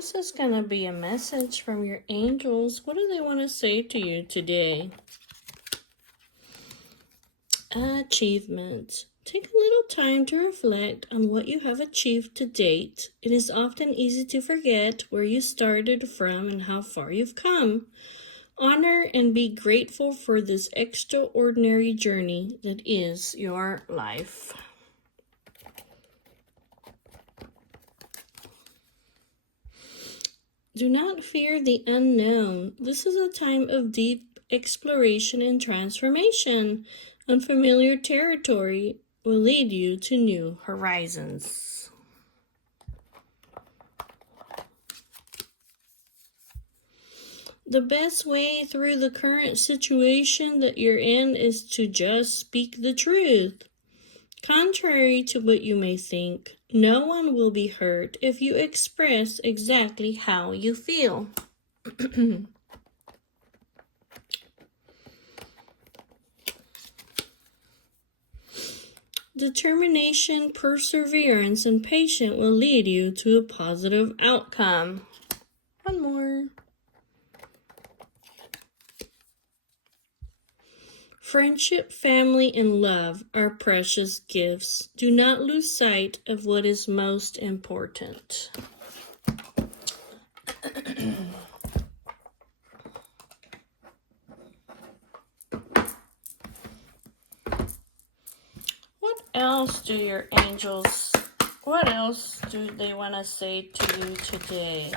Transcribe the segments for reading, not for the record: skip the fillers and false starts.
This is going to be a message from your angels. What do they want to say to you today? Achievement. Take a little time to reflect on what you have achieved to date. It is often easy to forget where you started from and how far you've come. Honor and be grateful for this extraordinary journey that is your life. Do not fear the unknown. This is a time of deep exploration and transformation. Unfamiliar territory will lead you to new horizons. The best way through the current situation that you're in is to just speak the truth. Contrary to what you may think, no one will be hurt if you express exactly how you feel. Determination, perseverance, and patience will lead you to a positive outcome. One more. Friendship, family, and love are precious gifts. Do not lose sight of what is most important. What else do your angels, what else do they want to say to you today?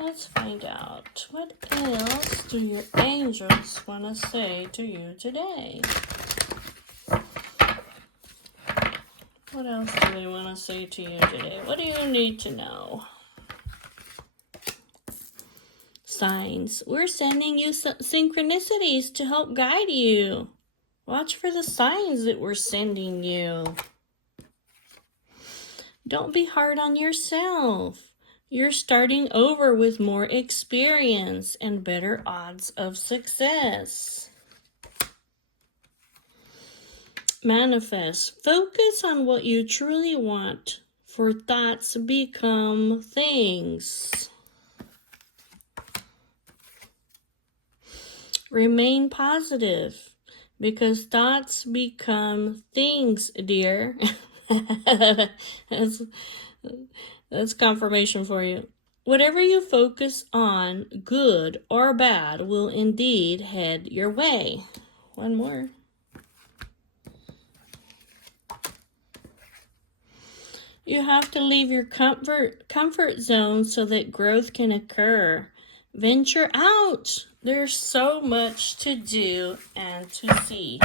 Let's find out. What else do your angels want to say to you today? What else do they want to say to you today? What do you need to know? Signs. We're sending you synchronicities to help guide you. Watch for the signs that we're sending you. Don't be hard on yourself. You're starting over with more experience and better odds of success. Manifest. Focus on what you truly want, for thoughts become things. Remain positive, because thoughts become things, dear. That's confirmation for you. Whatever you focus on, good or bad, will indeed head your way. One more. You have to leave your comfort zone so that growth can occur. Venture out. There's so much to do and to see.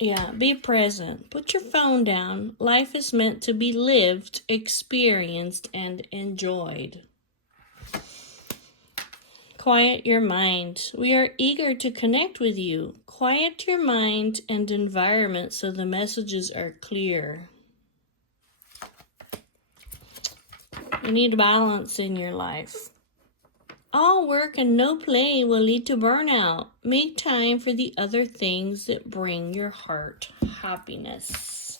Yeah, be present. Put your phone down. Life is meant to be lived, experienced, and enjoyed. Quiet your mind. We are eager to connect with you. Quiet your mind and environment so the messages are clear. You need balance in your life. All work and no play will lead to burnout. Make time for the other things that bring your heart happiness.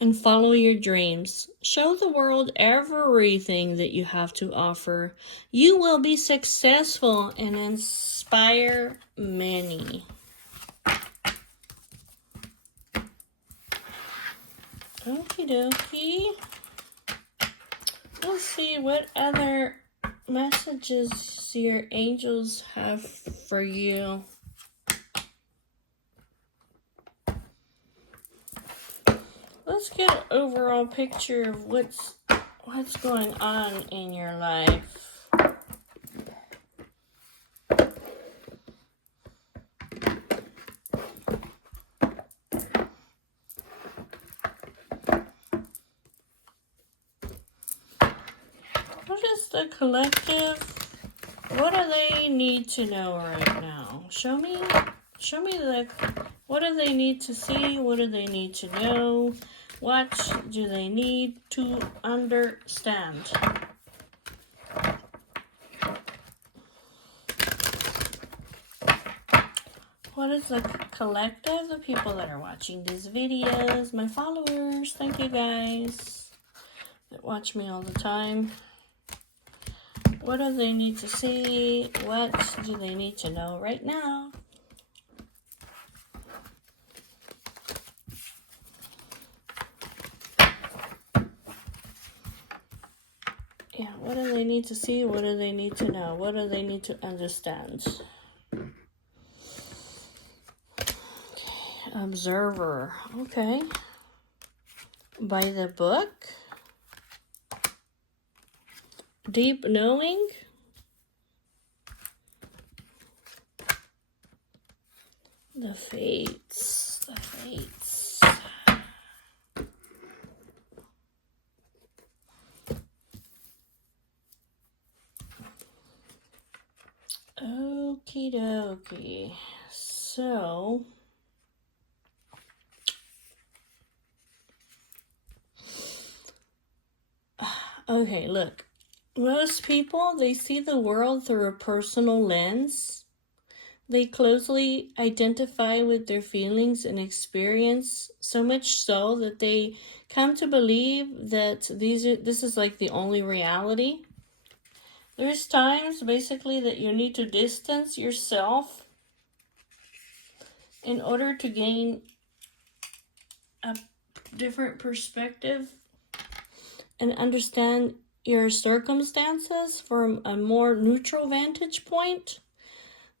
And follow your dreams. Show the world everything that you have to offer. You will be successful and inspire many. Okie dokie. Let's see what other messages your angels have for you. Let's get an overall picture of what's going on in your life. What is the collective? What do they need to know right now? Show me what do they need to see? What do they need to know? What do they need to understand? What is the collective of people that are watching these videos? My followers, thank you guys that watch me all the time. What do they need to see? What do they need to know right now? Yeah, what do they need to see? What do they need to know? What do they need to understand? Observer. Okay. By the book. Deep knowing. The fates. The fates. Okie dokie. So, okay, look. Most people, they see the world through a personal lens. They closely identify with their feelings and experience, so much so that they come to believe that this is like the only reality. There's times, basically, that you need to distance yourself in order to gain a different perspective and understand your circumstances from a more neutral vantage point.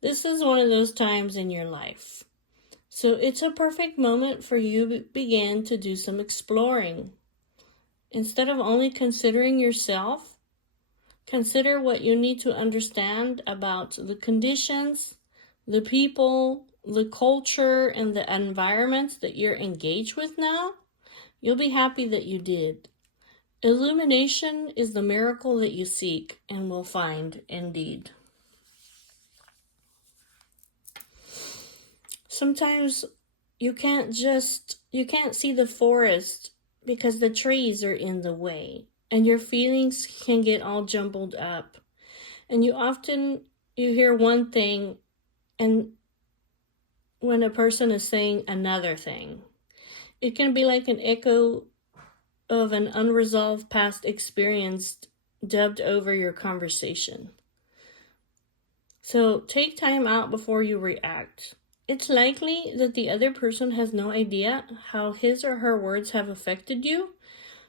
This is one of those times in your life. So it's a perfect moment for you to begin to do some exploring. Instead of only considering yourself, consider what you need to understand about the conditions, the people, the culture, and the environments that you're engaged with now. You'll be happy that you did. Illumination is the miracle that you seek and will find indeed. Sometimes you can't see the forest because the trees are in the way, and your feelings can get all jumbled up. And you hear one thing, and when a person is saying another thing, it can be like an echo of an unresolved past experience dubbed over your conversation. So take time out before you react. It's likely that the other person has no idea how his or her words have affected you.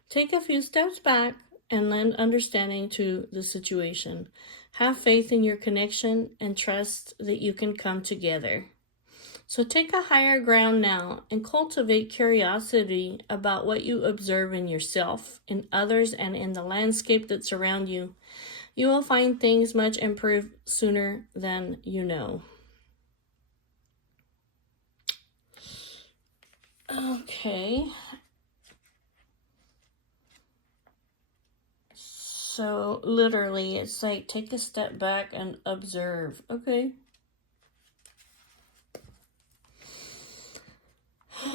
Take a few steps back and lend understanding to the situation. Have faith in your connection and trust that you can come together. So take a higher ground now and cultivate curiosity about what you observe in yourself, in others, and in the landscape that surrounds you. You will find things much improved sooner than you know. Okay. So literally, it's like take a step back and observe. Okay.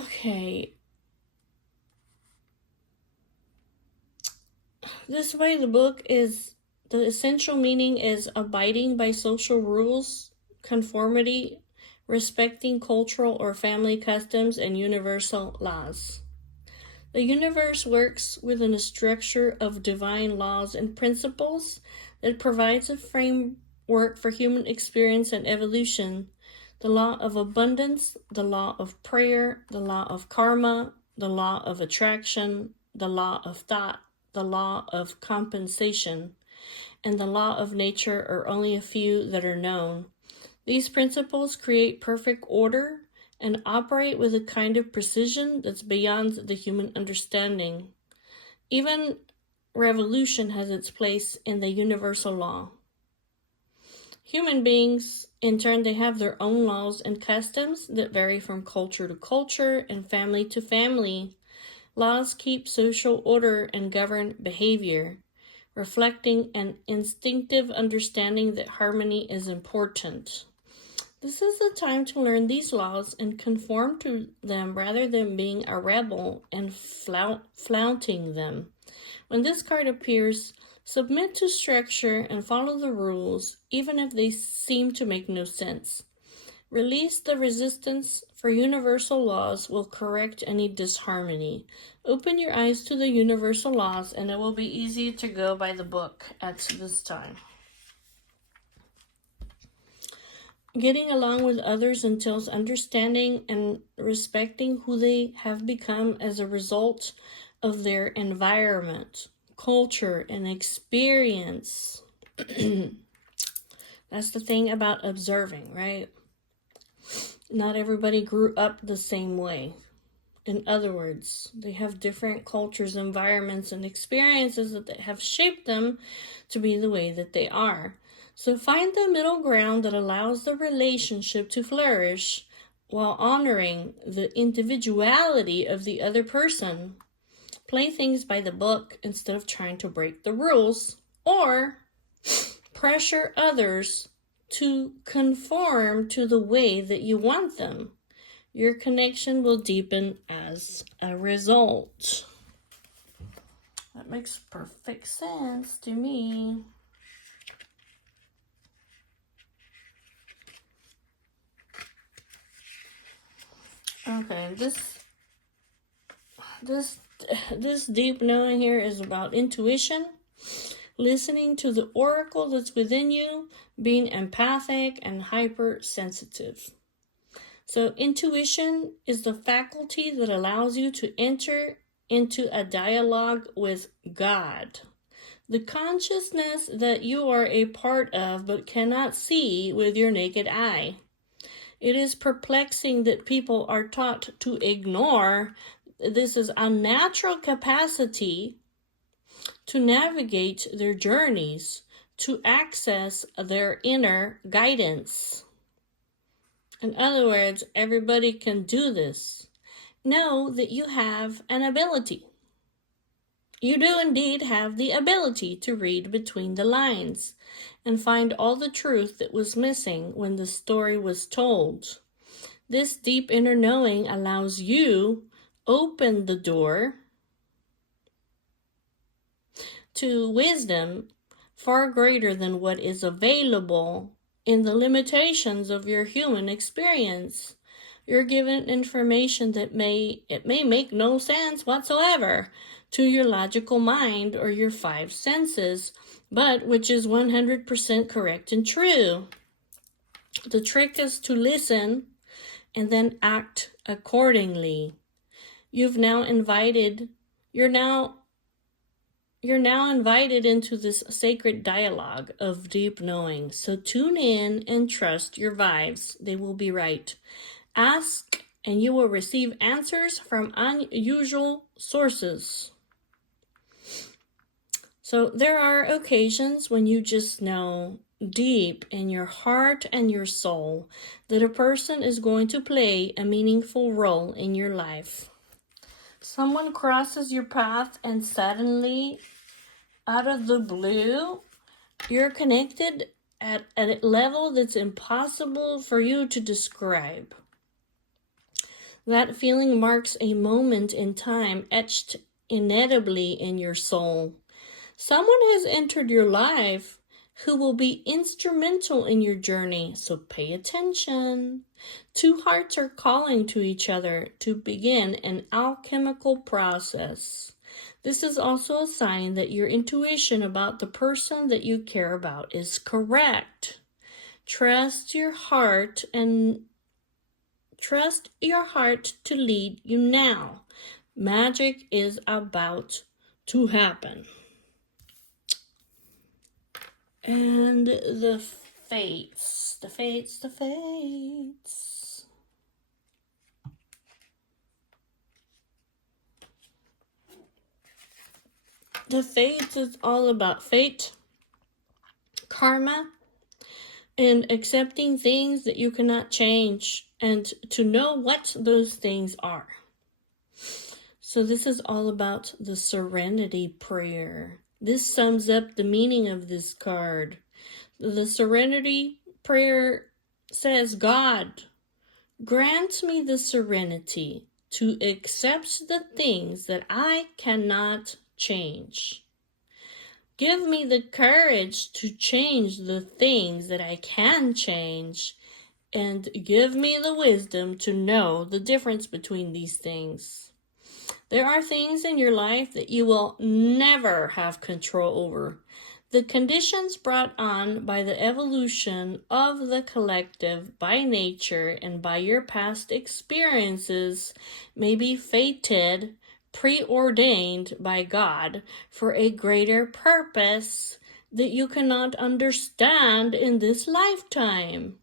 Okay. This way, the essential meaning is abiding by social rules, conformity, respecting cultural or family customs, and universal laws. The universe works within a structure of divine laws and principles that provides a framework for human experience and evolution. The law of abundance, the law of prayer, the law of karma, the law of attraction, the law of thought, the law of compensation, and the law of nature are only a few that are known. These principles create perfect order and operate with a kind of precision that's beyond the human understanding. Even revolution has its place in the universal law. Human beings, in turn, they have their own laws and customs that vary from culture to culture and family to family. Laws keep social order and govern behavior, reflecting an instinctive understanding that harmony is important. This is the time to learn these laws and conform to them rather than being a rebel and flaunting them. When this card appears, submit to structure and follow the rules, even if they seem to make no sense. Release the resistance, for universal laws will correct any disharmony. Open your eyes to the universal laws, and it will be easy to go by the book at this time. Getting along with others entails understanding and respecting who they have become as a result of their environment, culture, and experience. That's the thing about observing, right? Not everybody grew up the same way. In other words, they have different cultures, environments, and experiences that have shaped them to be the way that they are. So find the middle ground that allows the relationship to flourish while honoring the individuality of the other person. Play things by the book instead of trying to break the rules or pressure others to conform to the way that you want them. Your connection will deepen as a result. That makes perfect sense to me. Okay, this deep knowing here is about intuition, listening to the oracle that's within you, being empathic and hypersensitive. So intuition is the faculty that allows you to enter into a dialogue with God, the consciousness that you are a part of but cannot see with your naked eye. It is perplexing that people are taught to ignore this is a natural capacity to navigate their journeys, to access their inner guidance. In other words, everybody can do this. Know that you have an ability. You do indeed have the ability to read between the lines and find all the truth that was missing when the story was told. This deep inner knowing allows you open the door to wisdom far greater than what is available in the limitations of your human experience. You're given information that may make no sense whatsoever to your logical mind or your five senses, but which is 100% correct and true. The trick is to listen and then act accordingly. You're now invited into this sacred dialogue of deep knowing. So tune in and trust your vibes. They will be right. Ask and you will receive answers from unusual sources. So there are occasions when you just know deep in your heart and your soul that a person is going to play a meaningful role in your life. Someone crosses your path and suddenly, out of the blue, you're connected at a level that's impossible for you to describe. That feeling marks a moment in time etched indelibly in your soul. Someone has entered your life who will be instrumental in your journey, so pay attention. Two hearts are calling to each other to begin an alchemical process. This is also a sign that your intuition about the person that you care about is correct. Trust your heart to lead you now. Magic is about to happen. And the fates. The fates. The fates is all about fate, karma, and accepting things that you cannot change and to know what those things are. So this is all about the serenity prayer. This sums up the meaning of this card. The serenity prayer says, God, grant me the serenity to accept the things that I cannot change. Give me the courage to change the things that I can change and give me the wisdom to know the difference between these things. There are things in your life that you will never have control over. The conditions brought on by the evolution of the collective by nature and by your past experiences may be fated, preordained by God for a greater purpose that you cannot understand in this lifetime.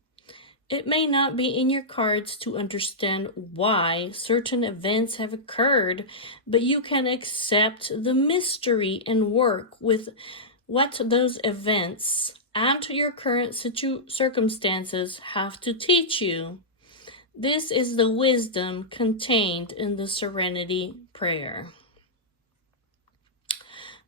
It may not be in your cards to understand why certain events have occurred, but you can accept the mystery and work with what those events and your current circumstances have to teach you. This is the wisdom contained in the Serenity Prayer.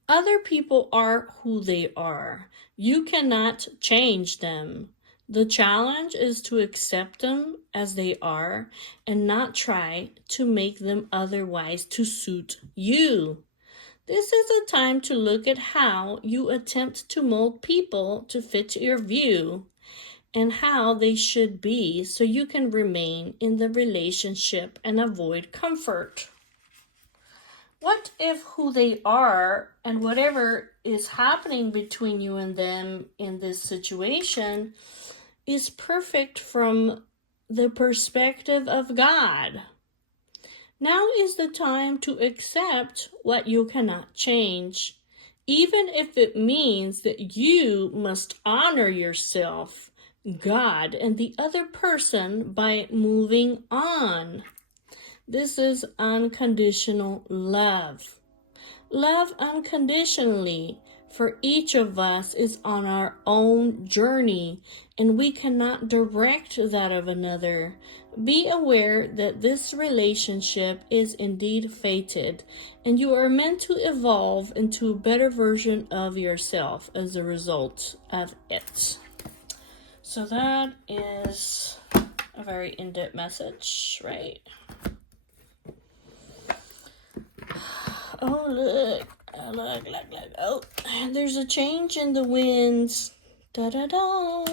Other people are who they are. You cannot change them. The challenge is to accept them as they are and not try to make them otherwise to suit you. This is a time to look at how you attempt to mold people to fit your view and how they should be so you can remain in the relationship and avoid comfort. What if who they are and whatever is happening between you and them in this situation is perfect from the perspective of God? Now is the time to accept what you cannot change, even if it means that you must honor yourself, God, and the other person by moving on. This is unconditional love. Love unconditionally, for each of us is on our own journey, and we cannot direct that of another. Be aware that this relationship is indeed fated, and you are meant to evolve into a better version of yourself as a result of it. So that is a very in-depth message, right? Oh, look. Oh, there's a change in the winds. Da-da-da.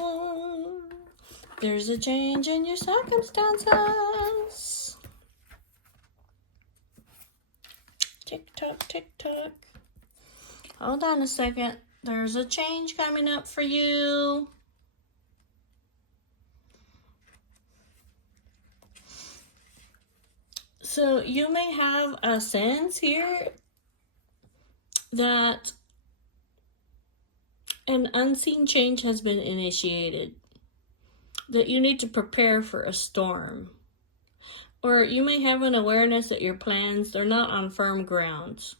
There's a change in your circumstances. Tick-tock, tick-tock. Hold on a second. There's a change coming up for you. So you may have a sense here that an unseen change has been initiated, that you need to prepare for a storm. Or you may have an awareness that your plans, they're not on firm ground.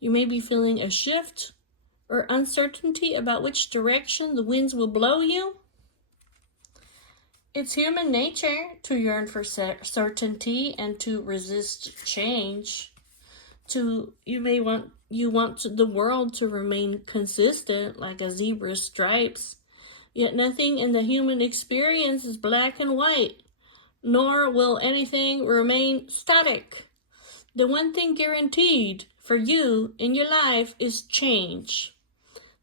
You may be feeling a shift or uncertainty about which direction the winds will blow you. It's human nature to yearn for certainty and to resist change. You want the world to remain consistent like a zebra's stripes. Yet nothing in the human experience is black and white, nor will anything remain static. The one thing guaranteed for you in your life is change.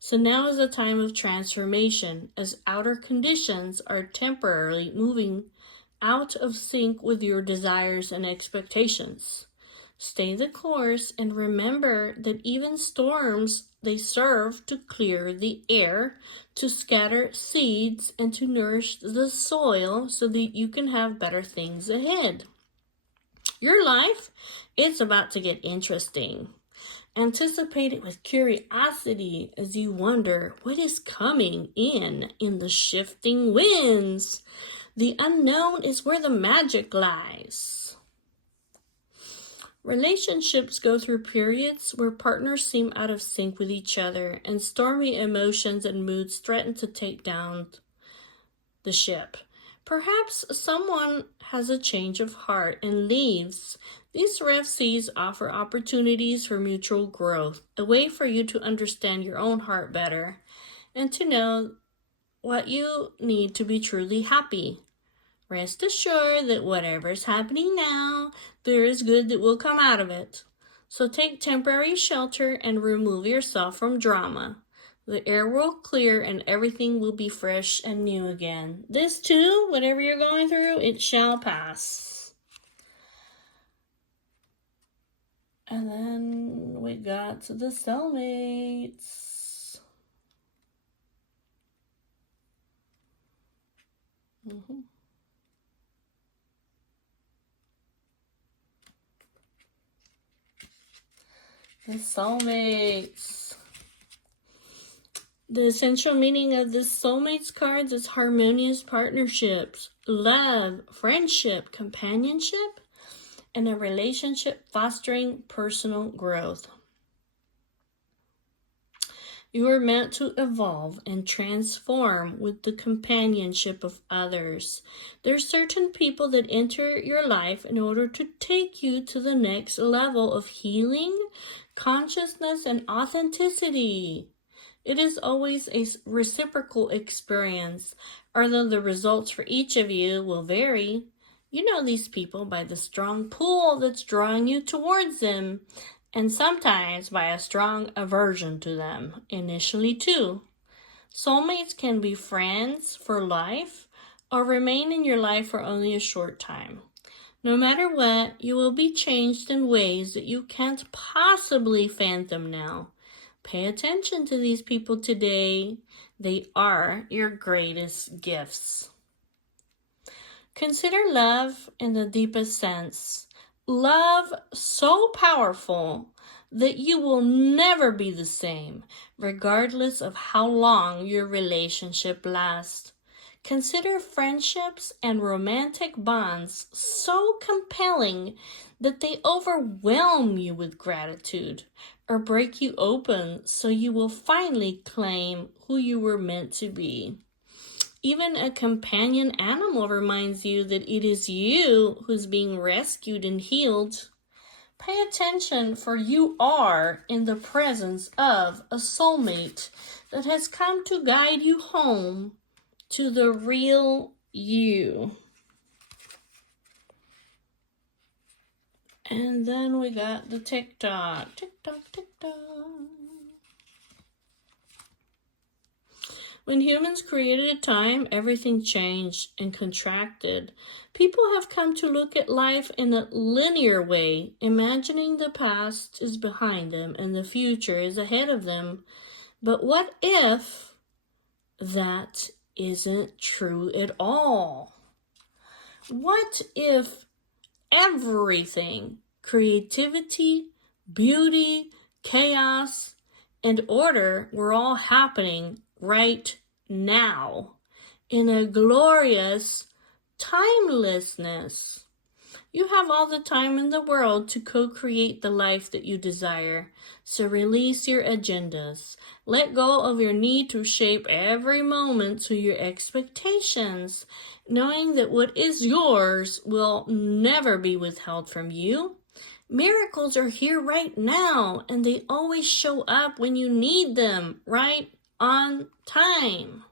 So now is a time of transformation, as outer conditions are temporarily moving out of sync with your desires and expectations. Stay the course and remember that even storms, they serve to clear the air, to scatter seeds, and to nourish the soil so that you can have better things ahead. Your life, it's about to get interesting. Anticipate it with curiosity as you wonder what is coming in the shifting winds. The unknown is where the magic lies. Relationships go through periods where partners seem out of sync with each other, and stormy emotions and moods threaten to take down the ship. Perhaps someone has a change of heart and leaves. These rough seas offer opportunities for mutual growth, a way for you to understand your own heart better, and to know what you need to be truly happy. Rest assured that whatever is happening now, there is good that will come out of it. So take temporary shelter and remove yourself from drama. The air will clear and everything will be fresh and new again. This too, whatever you're going through, it shall pass. And then we got to the soulmates. The soulmates. The essential meaning of the soulmates cards is harmonious partnerships, love, friendship, companionship, and a relationship fostering personal growth. You are meant to evolve and transform with the companionship of others. There are certain people that enter your life in order to take you to the next level of healing, consciousness, and authenticity. It is always a reciprocal experience, although the results for each of you will vary. You know these people by the strong pull that's drawing you towards them, and sometimes by a strong aversion to them, initially too. Soulmates can be friends for life or remain in your life for only a short time. No matter what, you will be changed in ways that you can't possibly fathom now. Pay attention to these people today. They are your greatest gifts. Consider love in the deepest sense. Love so powerful that you will never be the same, regardless of how long your relationship lasts. Consider friendships and romantic bonds so compelling that they overwhelm you with gratitude or break you open so you will finally claim who you were meant to be. Even a companion animal reminds you that it is you who's being rescued and healed. Pay attention, for you are in the presence of a soulmate that has come to guide you home to the real you. And then we got the TikTok. TikTok, TikTok. When humans created a time, everything changed and contracted. People have come to look at life in a linear way, imagining the past is behind them and the future is ahead of them. But what if that isn't true at all? What if everything, creativity, beauty, chaos, and order were all happening right now in a glorious timelessness? You have all the time in the world to co-create the life that you desire. So release your agendas. Let go of your need to shape every moment to your expectations, knowing that what is yours will never be withheld from you. Miracles are here right now, and they always show up when you need them, right on time.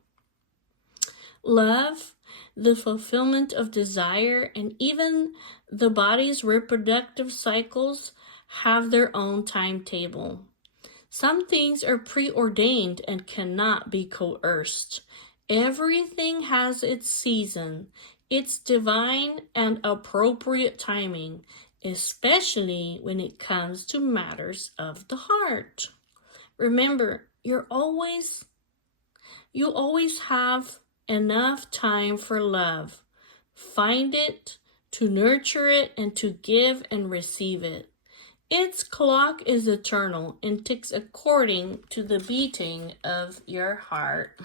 Love, the fulfillment of desire, and even the body's reproductive cycles have their own timetable. Some things are preordained and cannot be coerced. Everything has its season, its divine and appropriate timing, especially when it comes to matters of the heart. Remember, you always have enough time for love. Find it, to nurture it, and to give and receive it. Its clock is eternal and ticks according to the beating of your heart.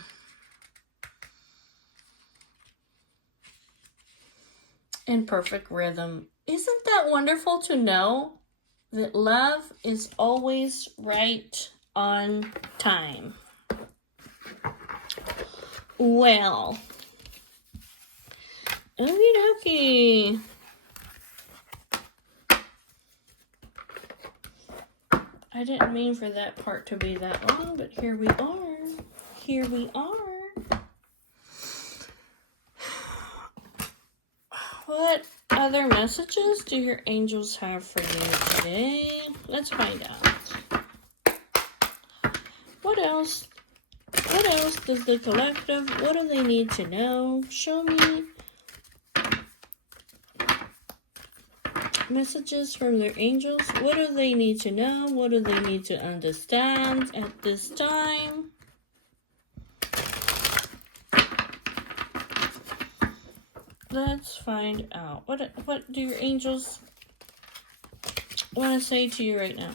In perfect rhythm. Isn't that wonderful to know that love is always right on time? Well, okie dokie. I didn't mean for that part to be that long, but here we are. Here we are. What other messages do your angels have for you today? Let's find out. What else What else does the collective, what do they need to know? Show me messages from their angels. What do they need to know? What do they need to understand at this time? Let's find out. What do your angels want to say to you right now?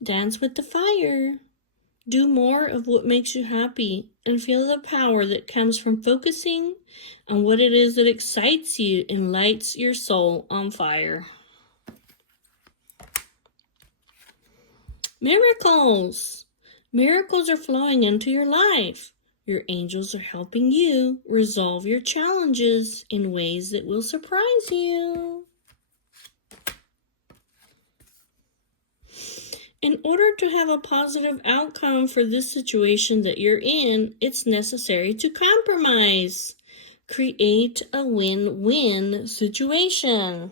Dance with the fire. Do more of what makes you happy and feel the power that comes from focusing on what it is that excites you and lights your soul on fire. Miracles! Miracles are flowing into your life. Your angels are helping you resolve your challenges in ways that will surprise you. In order to have a positive outcome for this situation that you're in, it's necessary to compromise. Create a win-win situation.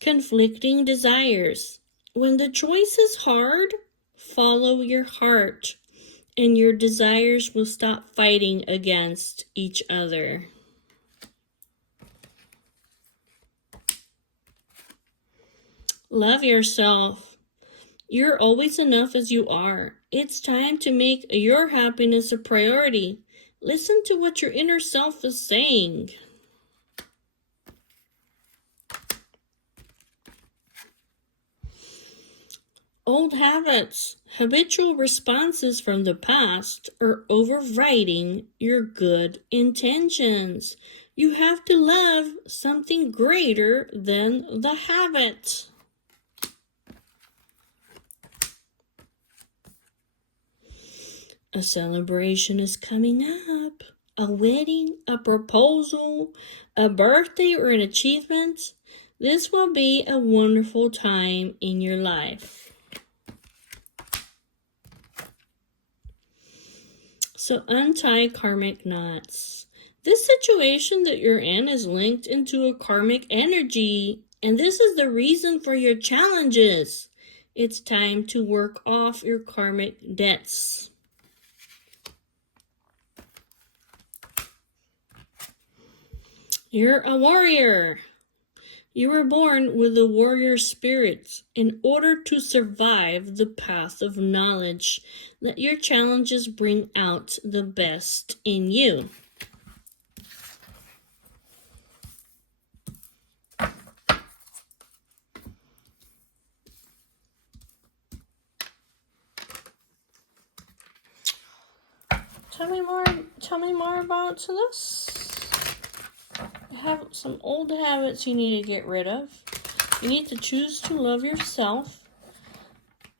Conflicting desires. When the choice is hard, follow your heart, and your desires will stop fighting against each other. Love yourself. You're always enough as you are. It's time to make your happiness a priority. Listen to what your inner self is saying. Old habits, habitual responses from the past are overriding your good intentions. You have to love something greater than the habit. A celebration is coming up. A wedding, a proposal, a birthday, or an achievement. This will be a wonderful time in your life. So untie karmic knots. This situation that you're in is linked into a karmic energy, and this is the reason for your challenges. It's time to work off your karmic debts. You're a warrior. You were born with a warrior spirit in order to survive the path of knowledge. Let your challenges bring out the best in you. Tell me more about this. You have some old habits you need to get rid of. You need to choose to love yourself.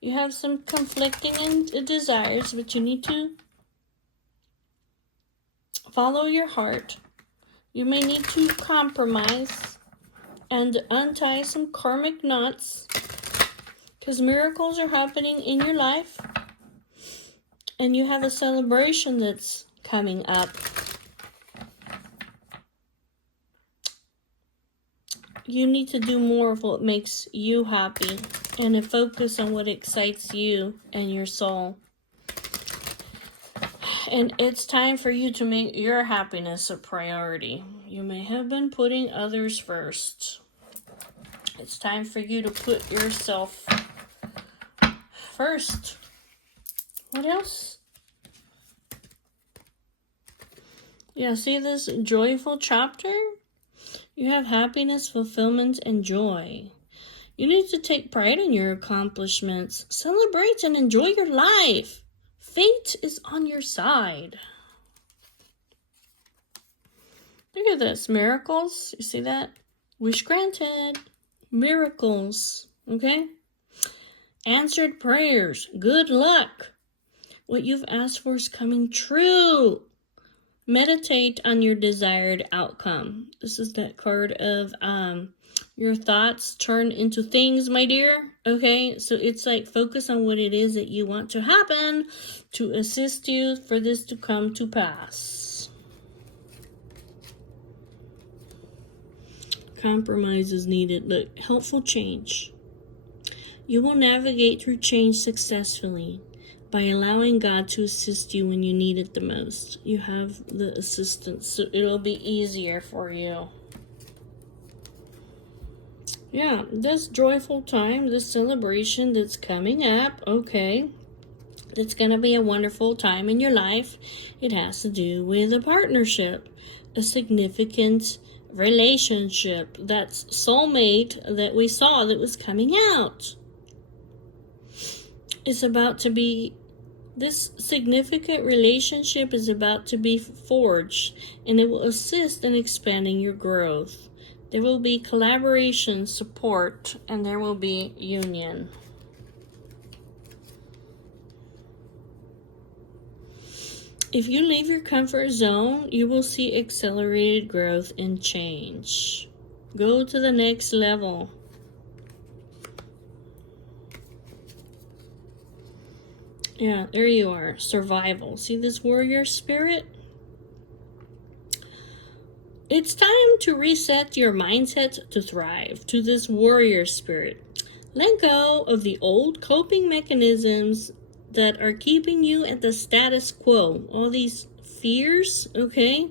You have some conflicting desires, but you need to follow your heart. You may need to compromise and untie some karmic knots, because miracles are happening in your life, and you have a celebration that's coming up. You need to do more of what makes you happy and to focus on what excites you and your soul. And it's time for you to make your happiness a priority. You may have been putting others first. It's time for you to put yourself first. What else? Yeah, see this joyful chapter? You have happiness, fulfillment, and joy. You need to take pride in your accomplishments. Celebrate and enjoy your life. Fate is on your side. Look at this. Miracles. You see that? Wish granted. Miracles. Okay? Answered prayers. Good luck. What you've asked for is coming true. Meditate on your desired outcome. This is that card of your thoughts turn into things, my dear. Okay, so it's like focus on what it is that you want to happen to assist you for this to come to pass. compromise is needed. Look, helpful change. You will navigate through change successfully by allowing God to assist you when you need it the most. You have the assistance, so it'll be easier for you. Yeah, this joyful time, this celebration that's coming up, okay, it's going to be a wonderful time in your life. It has to do with a partnership, a significant relationship, that's soulmate that we saw that was coming out. It's about to be, this significant relationship is about to be forged, and it will assist in expanding your growth. There will be collaboration, support, and there will be union. If you leave your comfort zone, you will see accelerated growth and change. Go to the next level. Yeah, there you are. Survival. See this warrior spirit? It's time to reset your mindset to thrive, to this warrior spirit. Let go of the old coping mechanisms that are keeping you at the status quo. All these fears, okay?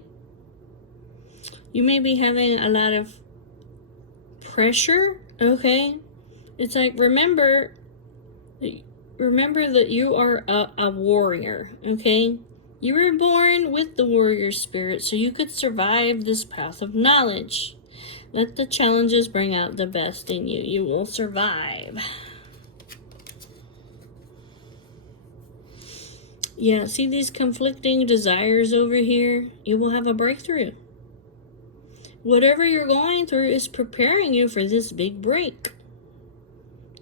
You may be having a lot of pressure, okay? It's like, remember that you are a warrior, okay? You were born with the warrior spirit so you could survive this path of knowledge. Let the challenges bring out the best in you. You will survive. Yeah, see these conflicting desires over here? You will have a breakthrough. Whatever you're going through is preparing you for this big break.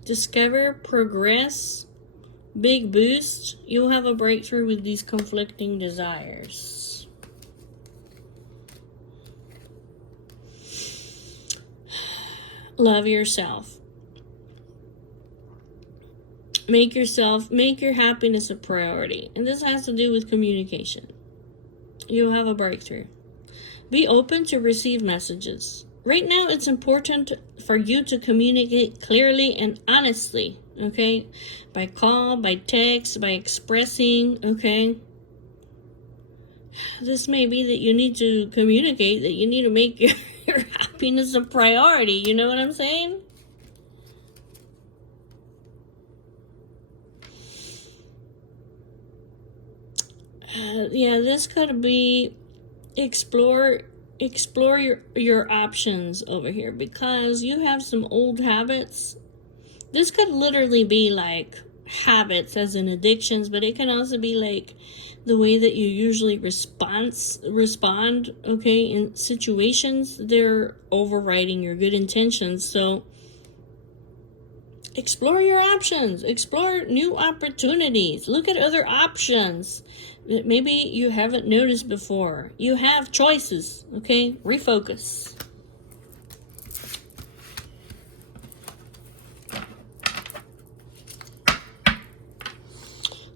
Discover, progress, big boost. You'll have a breakthrough with these conflicting desires. Love yourself. Make your happiness a priority. And this has to do with communication. You'll have a breakthrough. Be open to receive messages. Right now, it's important for you to communicate clearly and honestly, okay? By call, by text, by expressing, okay? This may be that you need to communicate, that you need to make your happiness a priority. You know what I'm saying? Yeah, this could be explore your options over here, because you have some old habits. This could literally be like habits as in addictions, but it can also be like the way that you usually respond, okay, in situations. They're overriding your good intentions. So explore your options, explore new opportunities, look at other options that maybe you haven't noticed before. You have choices, okay? Refocus.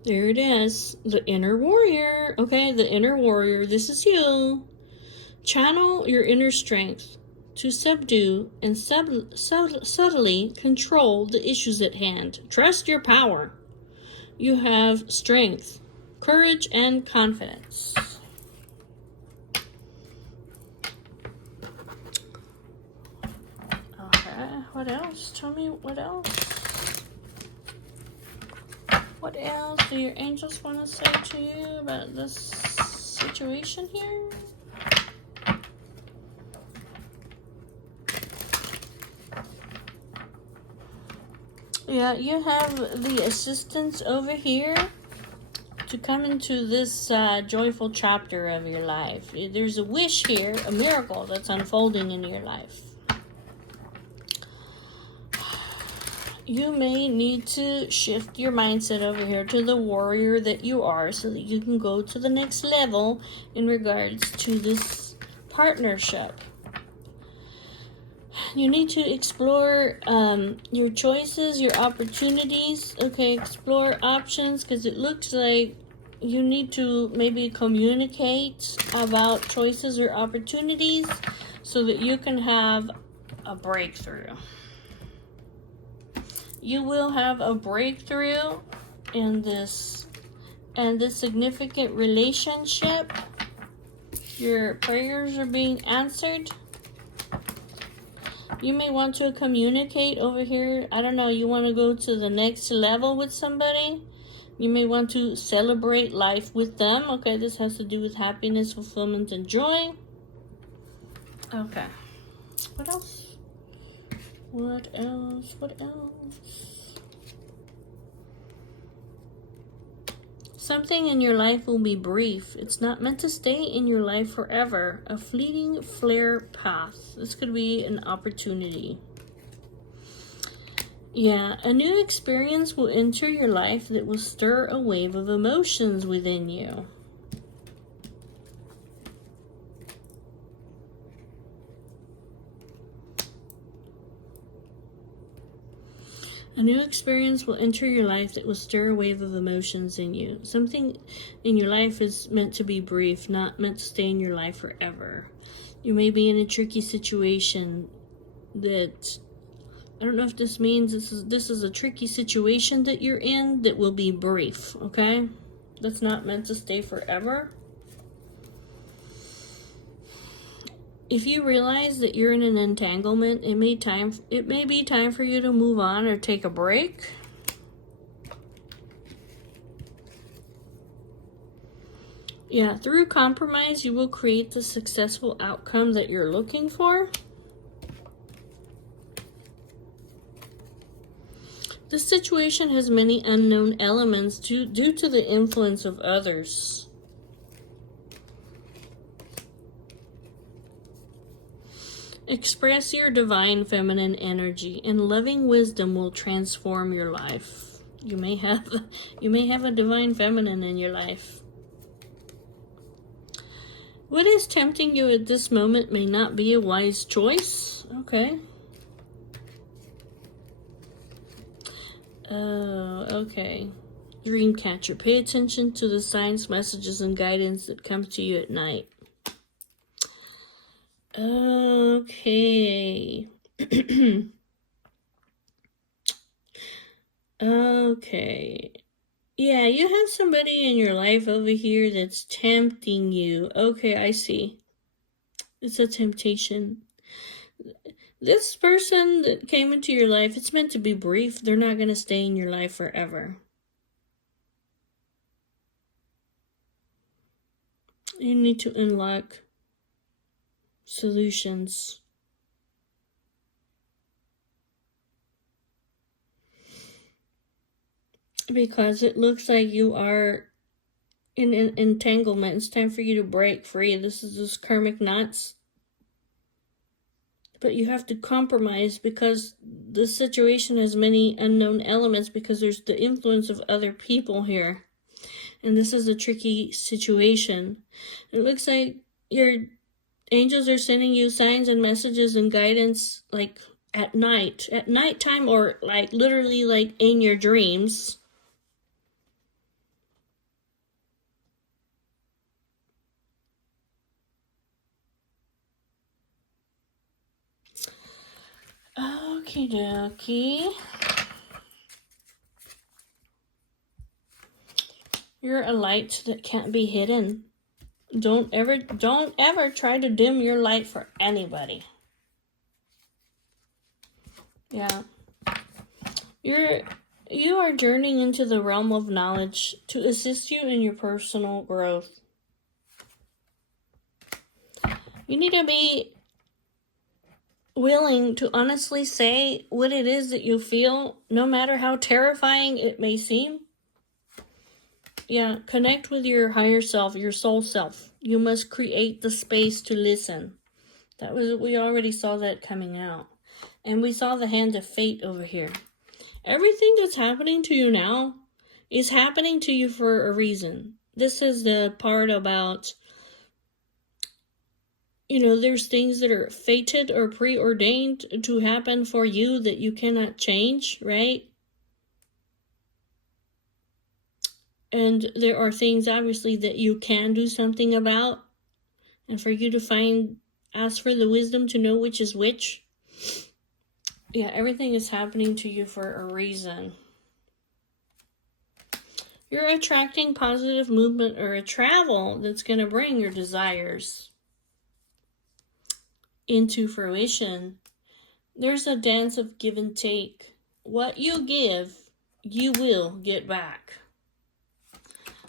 There it is, the inner warrior, okay? The inner warrior, this is you. Channel your inner strength to subdue and subtly control the issues at hand. Trust your power. You have strength, courage, and confidence. Okay, what else? Tell me what else. What else do your angels want to say to you about this situation here? Yeah, you have the assistance over here to come into this joyful chapter of your life. There's a wish here, a miracle that's unfolding in your life. You may need to shift your mindset over here to the warrior that you are so that you can go to the next level in regards to this partnership. You need to explore your choices, your opportunities. Okay, explore options, because it looks like you need to maybe communicate about choices or opportunities so that you can have a breakthrough. You will have a breakthrough in this significant relationship. Your prayers are being answered. You may want to communicate over here. I don't know, you want to go to the next level with somebody. You may want to celebrate life with them. Okay, this has to do with happiness, fulfillment, and joy. Okay. What else? What else? What else? Something in your life will be brief. It's not meant to stay in your life forever. A fleeting flare path. This could be an opportunity. Yeah, a new experience will enter your life that will stir a wave of emotions within you. A new experience will enter your life that will stir a wave of emotions in you. Something in your life is meant to be brief, not meant to stay in your life forever. You may be in a tricky situation that, I don't know if this means this is a tricky situation that you're in that will be brief, okay? That's not meant to stay forever. If you realize that you're in an entanglement, it may be time for you to move on or take a break. Yeah, through compromise, you will create the successful outcome that you're looking for. This situation has many unknown elements due to the influence of others. Express your divine feminine energy, and loving wisdom will transform your life. You may have a divine feminine in your life. What is tempting you at this moment may not be a wise choice. Okay. Okay. Dreamcatcher. Pay attention to the signs, messages, and guidance that come to you at night. Okay. Okay. Yeah, you have somebody in your life over here that's tempting you. Okay, I see. It's a temptation. This person that came into your life, it's meant to be brief. They're not going to stay in your life forever. You need to unlock solutions. Because it looks like you are in an entanglement. It's time for you to break free. This is those karmic knots. But you have to compromise because the situation has many unknown elements because there's the influence of other people here. And this is a tricky situation. It looks like your angels are sending you signs and messages and guidance like at nighttime, or like literally like in your dreams. Okie dokie. You're a light that can't be hidden. Don't ever try to dim your light for anybody. Yeah. You are journeying into the realm of knowledge to assist you in your personal growth. You need to be willing to honestly say what it is that you feel, no matter how terrifying it may seem. Yeah, connect with your higher self, your soul self. You must create the space to listen. We already saw that coming out. And we saw the hand of fate over here. Everything that's happening to you now is happening to you for a reason. This is the part about, there's things that are fated or preordained to happen for you that you cannot change, right? And there are things, obviously, that you can do something about. And for you to ask for the wisdom to know which is which. Yeah, everything is happening to you for a reason. You're attracting positive movement or a travel that's going to bring your desires into fruition. There's a dance of give and take. What you give, you will get back.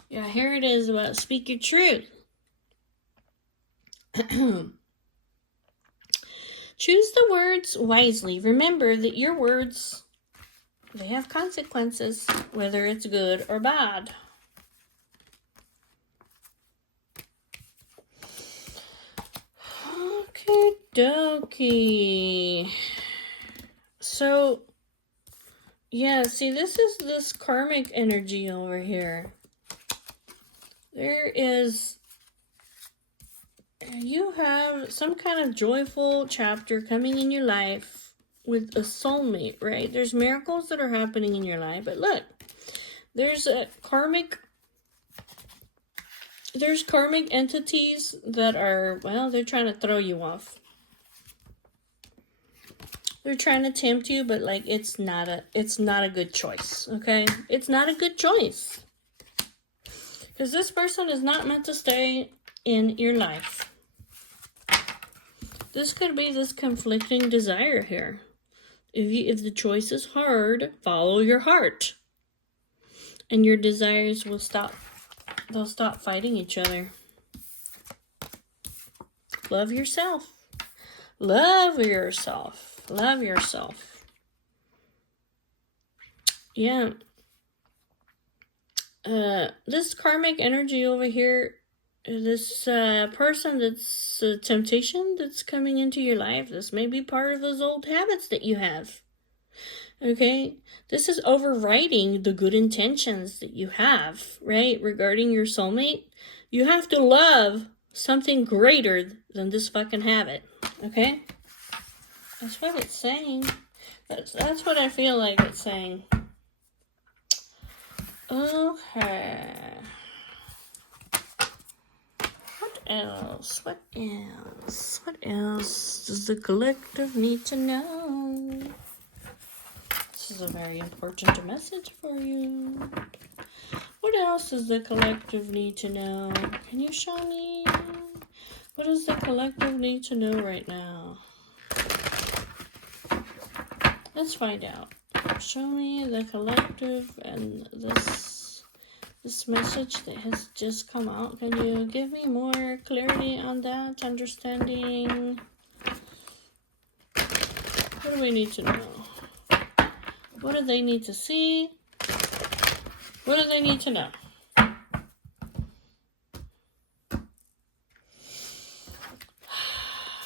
Yeah, here it is about speak your truth. Choose the words wisely. Remember that your words, they have consequences, whether it's good or bad. Okie dokie. So, yeah, see, this is this karmic energy over here. You have some kind of joyful chapter coming in your life with a soulmate, right? There's miracles that are happening in your life, but look, there's karmic entities that are, well, they're trying to throw you off. They're trying to tempt you, but like it's not a good choice, okay? It's not a good choice. Because this person is not meant to stay in your life. This could be this conflicting desire here. If the choice is hard, follow your heart. And your desires will stop. They'll stop fighting each other. Love yourself. Love yourself. Love yourself. Yeah. This karmic energy over here, this person that's a temptation that's coming into your life, this may be part of those old habits that you have. Okay? This is overriding the good intentions that you have, right? Regarding your soulmate. You have to love something greater than this fucking habit. Okay? That's what it's saying. That's what I feel like it's saying. Okay. What else? What else does the collective need to know? This is a very important message for you. What else does the collective need to know? Can you show me? What does the collective need to know right now? Let's find out. Show me the collective and this message that has just come out. Can you give me more clarity on that, understanding? What do we need to know? What do they need to see? What do they need to know?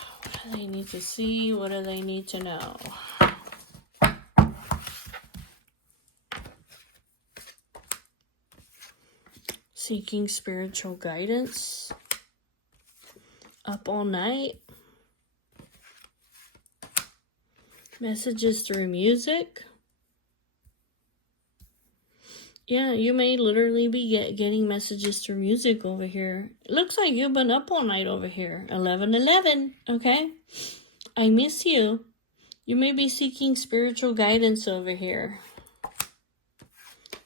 What do they need to see? What do they need to know? Seeking spiritual guidance. Up all night. Messages through music. Yeah, you may literally be getting messages through music over here. It looks like you've been up all night over here. 11:11, okay? I miss you. You may be seeking spiritual guidance over here.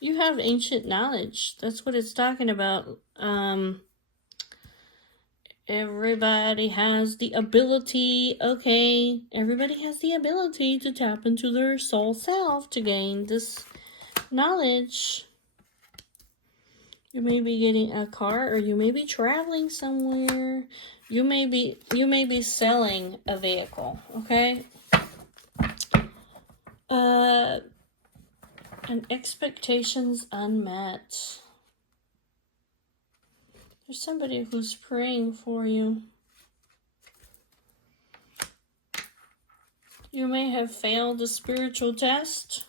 You have ancient knowledge. That's what it's talking about. Everybody has the ability, okay? Everybody has the ability to tap into their soul self to gain this knowledge. You may be getting a car, or you may be traveling somewhere. You may be selling a vehicle, okay? And expectations unmet. There's somebody who's praying for you. You may have failed a spiritual test.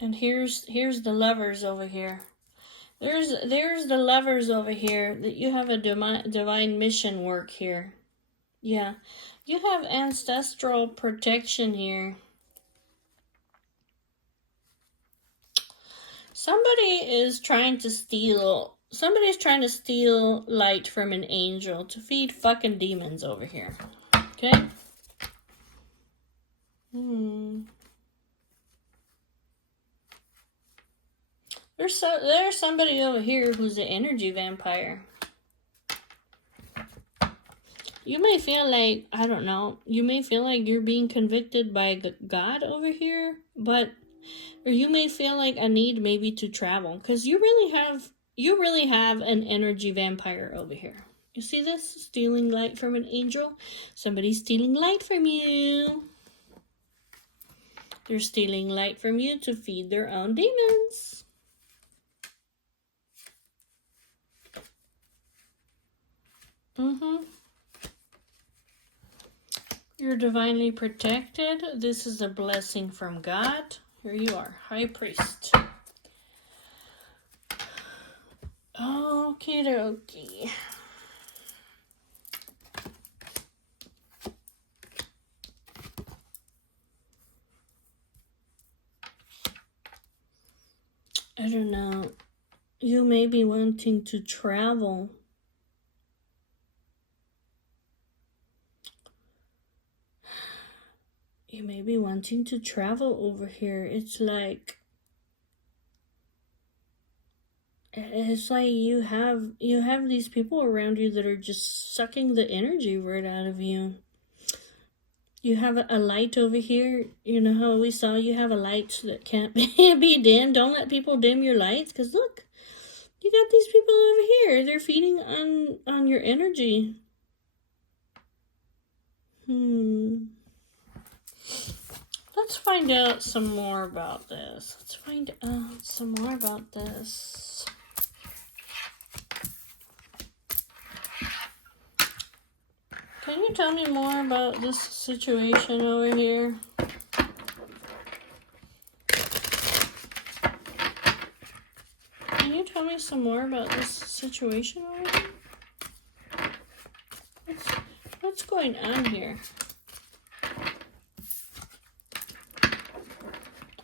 And here's the Lovers over here. There's the Lovers over here, that you have a divine mission work here. Yeah. You have ancestral protection here. Somebody's trying to steal light from an angel to feed fucking demons over here. Okay? There's somebody over here who's an energy vampire. You may feel like, I don't know, you may feel like you're being convicted by God over here, or you may feel like a need maybe to travel, because you really have an energy vampire over here. You see this? Stealing light from an angel? Somebody's stealing light from you. They're stealing light from you to feed their own demons. You're divinely protected. This is a blessing from God. Here you are, High Priest. Okie dokie. I don't know. You may be wanting to travel. You may be wanting to travel over here. It's like you have these people around you that are just sucking the energy right out of you. You have a light over here. You know how we saw you have a light that can't be dimmed. Don't let people dim your lights, because look, you got these people over here. They're feeding on your energy. Let's find out some more about this. Can you tell me more about this situation over here? Can you tell me some more about this situation over here? What's going on here?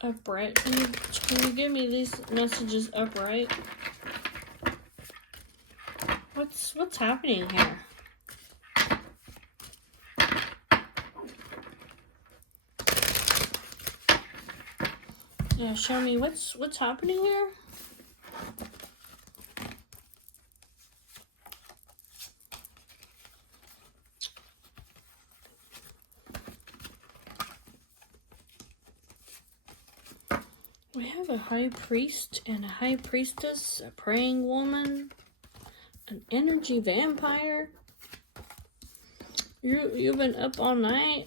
Upright. Can you give me these messages upright? What's happening here? Yeah, show me what's happening here. We have a high priest and a high priestess, a praying woman, an energy vampire. You've been up all night.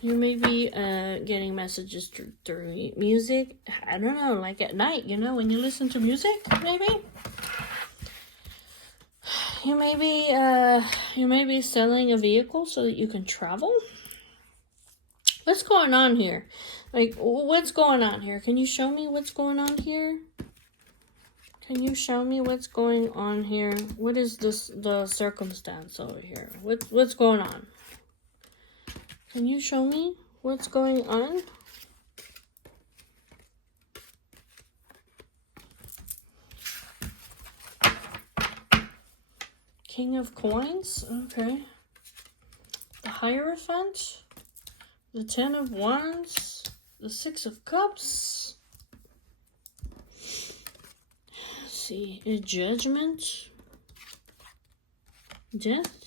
You may be getting messages through music. I don't know, like at night, when you listen to music, maybe. You may be selling a vehicle so that you can travel. What's going on here? Like, what's going on here? Can you show me what's going on here? Can you show me what's going on here? What is the circumstance over here? What's going on? Can you show me what's going on? King of Coins, okay. The Hierophant, the 10 of Wands, the 6 of Cups. Let's see, a Judgment, Death,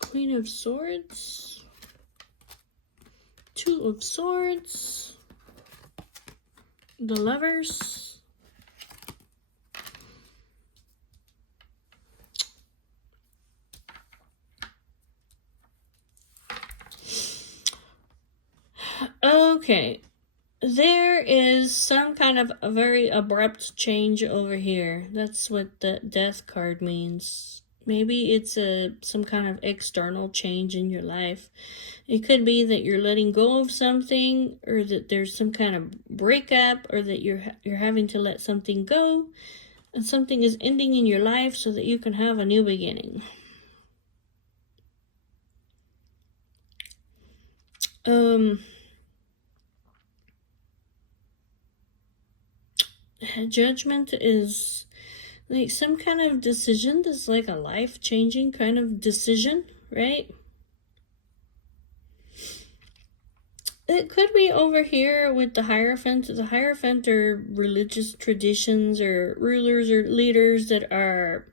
Queen of Swords, 2 of Swords, the Lovers, okay, there is some kind of a very abrupt change over here. That's what the Death card means. Maybe it's some kind of external change in your life. It could be that you're letting go of something, or that there's some kind of breakup, or that you're having to let something go, and something is ending in your life so that you can have a new beginning. Judgment is Like some kind of decision that's like a life-changing kind of decision, right? It could be over here with the Hierophant. The Hierophant are religious traditions or rulers or leaders that are,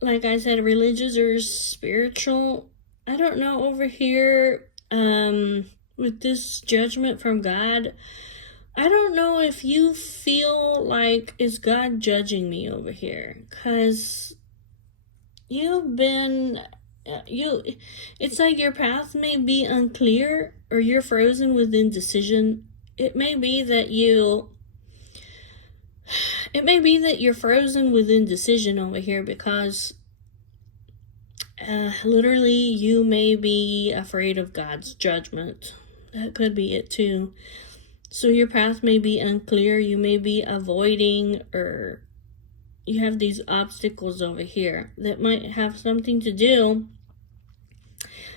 like I said, religious or spiritual. I don't know over here, with this judgment from God, I don't know if you feel like, is God judging me over here? Because you've been, it's like your path may be unclear or you're frozen with indecision. It may be that you're frozen with indecision over here because literally you may be afraid of God's judgment. That could be it too. So your path may be unclear. You may be avoiding, or you have these obstacles over here that might have something to do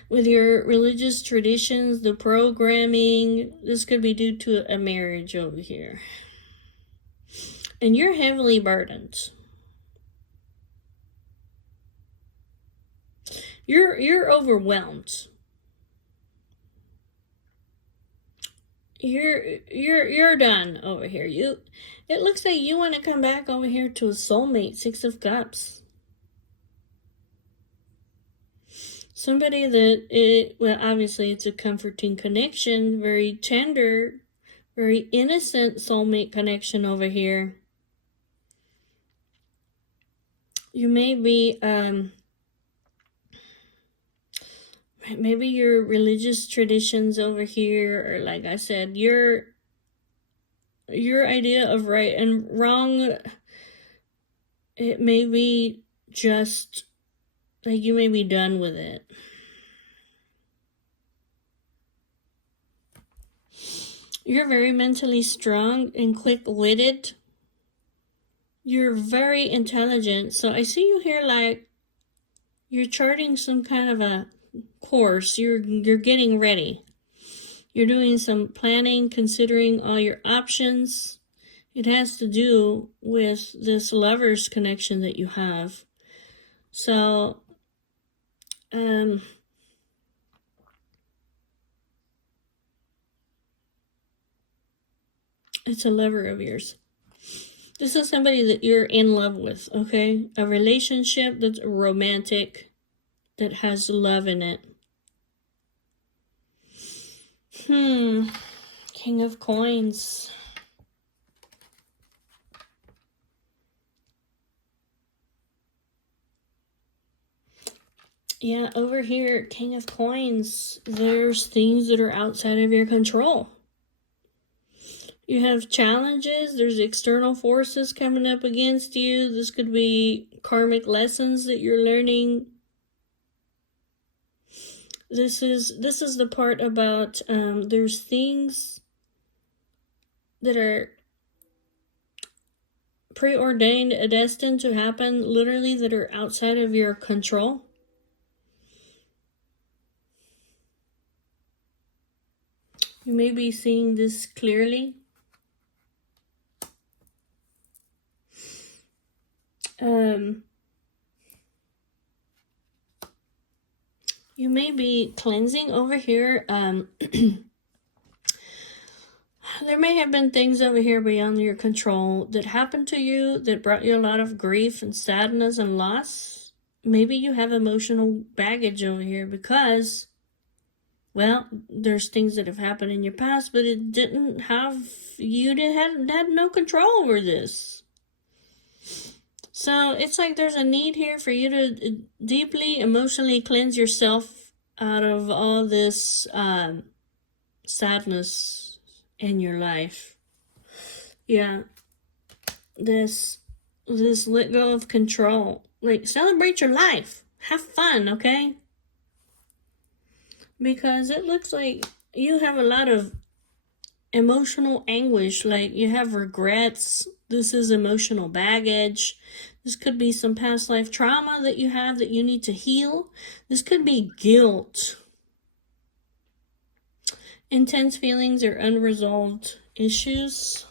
with your religious traditions, the programming. This could be due to a marriage over here. And you're heavily burdened. You're overwhelmed. You're done over here. It looks like you want to come back over here to a soulmate, 6 of Cups. Somebody that, well, obviously it's a comforting connection, very tender, very innocent soulmate connection over here. You may be, maybe your religious traditions over here, or like I said, your idea of right and wrong, it may be just like you may be done with it. You're very mentally strong and quick-witted. You're very intelligent. So I see you here like you're charting some kind of a course. You're getting ready. You're doing some planning, considering all your options. It has to do with this lover's connection that you have. So, it's a lover of yours. This is somebody that you're in love with, okay? A relationship that's romantic, that has love in it. King of Coins. Yeah, over here, King of Coins, there's things that are outside of your control. You have challenges. There's external forces coming up against you. This could be karmic lessons that you're learning. This is the part about there's things that are preordained, destined to happen, literally, that are outside of your control. You may be seeing this clearly. You may be cleansing over here. There may have been things over here beyond your control that happened to you that brought you a lot of grief and sadness and loss. Maybe you have emotional baggage over here because, well, there's things that have happened in your past, but it didn't have, you had no control over this. So it's like there's a need here for you to deeply emotionally cleanse yourself out of all this sadness in your life. Yeah. This let go of control. Like, celebrate your life. Have fun, okay? Because it looks like you have a lot of emotional anguish. Like, you have regrets. This is emotional baggage. This could be some past life trauma that you have that you need to heal. This could be guilt. Intense feelings or unresolved issues.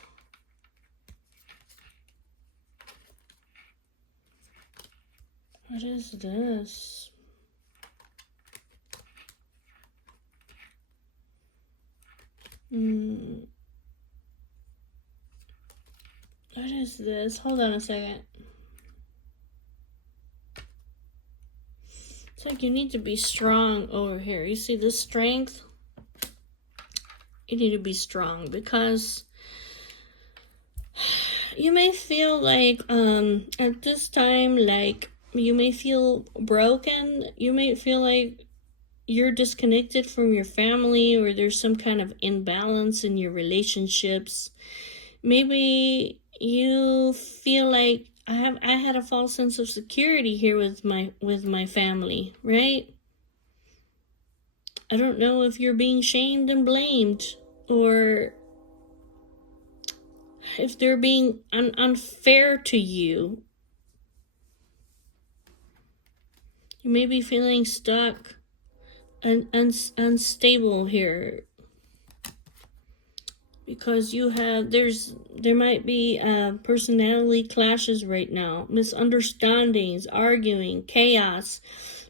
What is this? What is this? Hold on a second. It's like you need to be strong over here. You see this strength? You need to be strong because you may feel like at this time, like you may feel broken. You may feel like you're disconnected from your family, or there's some kind of imbalance in your relationships. Maybe you feel like I had a false sense of security here with my family, right? I don't know if you're being shamed and blamed, or if they're being unfair to you. You may be feeling stuck and unstable here because there might be personality clashes right now, misunderstandings, arguing, chaos.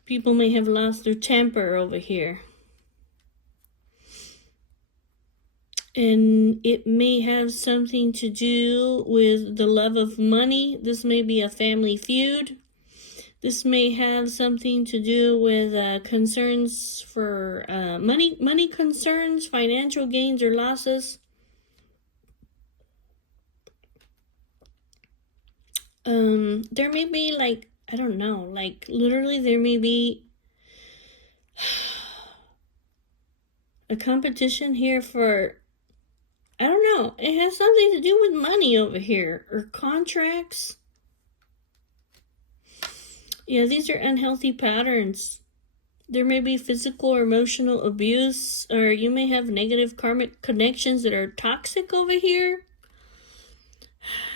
People may have lost their temper over here. And it may have something to do with the love of money. This may be a family feud. This may have something to do with concerns for money concerns, financial gains or losses. There may be like, I don't know, like literally there may be a competition here for, I don't know, it has something to do with money over here, or contracts. Yeah, these are unhealthy patterns. There may be physical or emotional abuse, or you may have negative karmic connections that are toxic over here.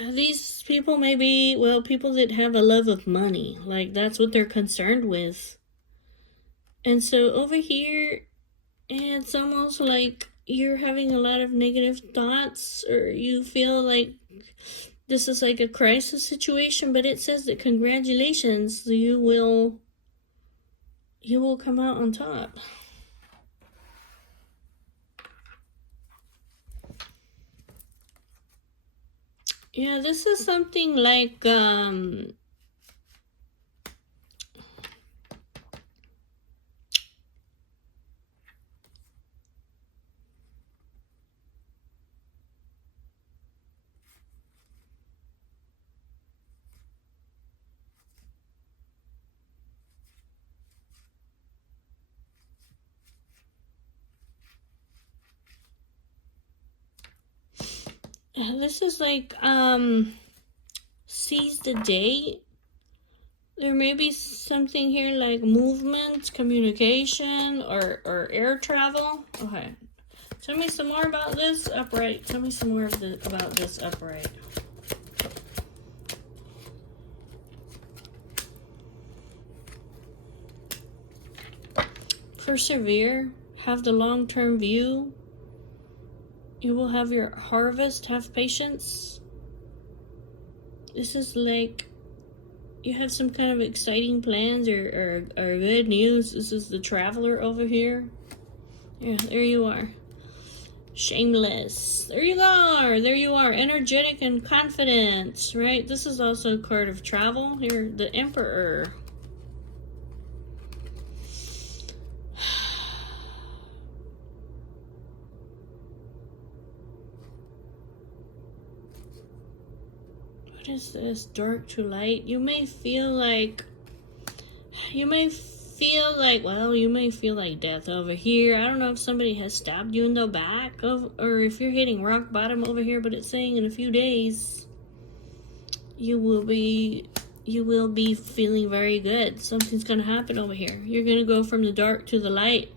These people may be, well, people that have a love of money. Like, that's what they're concerned with. And so over here, it's almost like you're having a lot of negative thoughts, or you feel like this is like a crisis situation, but it says that congratulations, you will come out on top. Yeah, this is something like this is like seize the day. There may be something here like movement, communication, or air travel. Okay. Tell me some more about this upright. Tell me some more about this upright. Persevere. Have the long-term view. You will have your harvest. Have patience. This is like you have some kind of exciting plans or good news. This is the traveler over here. Yeah, there you are. Shameless. There you are. There you are. Energetic and confident, right? This is also a card of travel. Here, the Emperor. What is this? Dark to light. You may feel like well, you may feel like death over here. I don't know if somebody has stabbed you in the back or if you're hitting rock bottom over here, but it's saying in a few days you will be feeling very good. Something's going to happen over here. You're going to go from the dark to the light.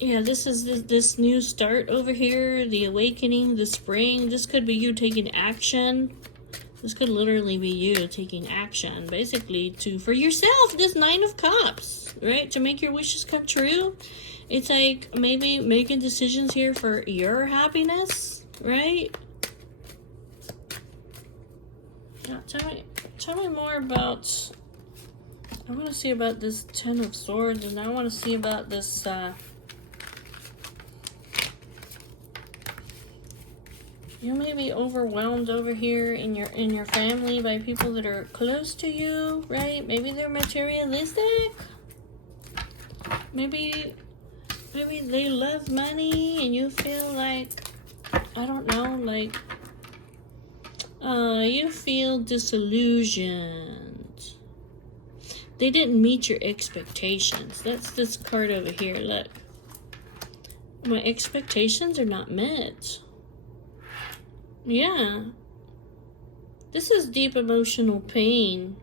Yeah, this is this new start over here, the awakening, the spring. This could be you taking action This could literally be you taking action, basically, for yourself. This Nine of Cups, right? To make your wishes come true. It's like maybe making decisions here for your happiness, right? Now, tell me more about. I want to see about this Ten of Swords, and I want to see about this. You may be overwhelmed over here in your family by people that are close to you, right? Maybe they're materialistic. Maybe they love money and you feel like, I don't know, like you feel disillusioned. They didn't meet your expectations. That's this card over here. Look. My expectations are not met. Yeah. This is deep emotional pain.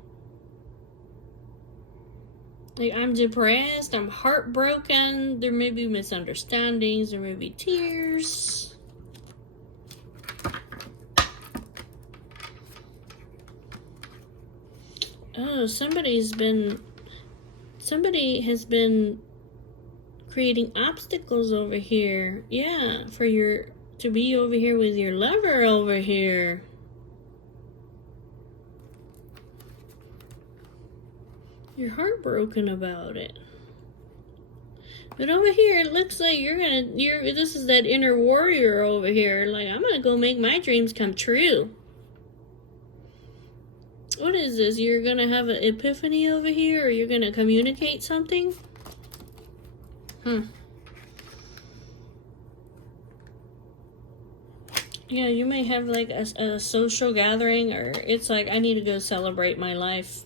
Like, I'm depressed, I'm heartbroken, there may be misunderstandings, there may be tears. Oh, somebody has been creating obstacles over here. Yeah, to be over here with your lover over here. You're heartbroken about it. But over here, it looks like this is that inner warrior over here. Like, I'm gonna go make my dreams come true. What is this? You're gonna have an epiphany over here, or you're gonna communicate something? Yeah, you may have like a social gathering, or it's like, I need to go celebrate my life.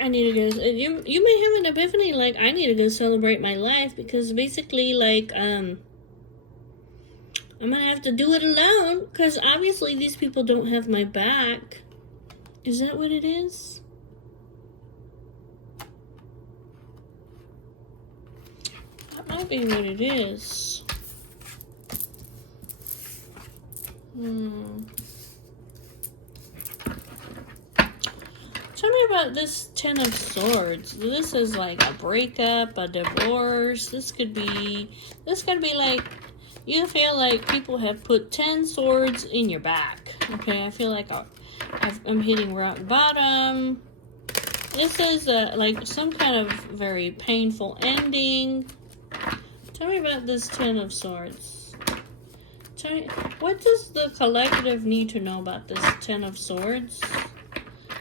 I need to go. You may have an epiphany, like, I need to go celebrate my life, because basically, like, I'm gonna have to do it alone, because obviously these people don't have my back. Is that what it is? That might be what it is. Tell me about this Ten of Swords. This is like a breakup, a divorce. This could be like, you feel like people have put 10 swords in your back. Okay, I feel like I'm hitting rock bottom. This is like some kind of very painful ending. Tell me about this Ten of Swords. Tell me, what does the collective need to know about this Ten of Swords?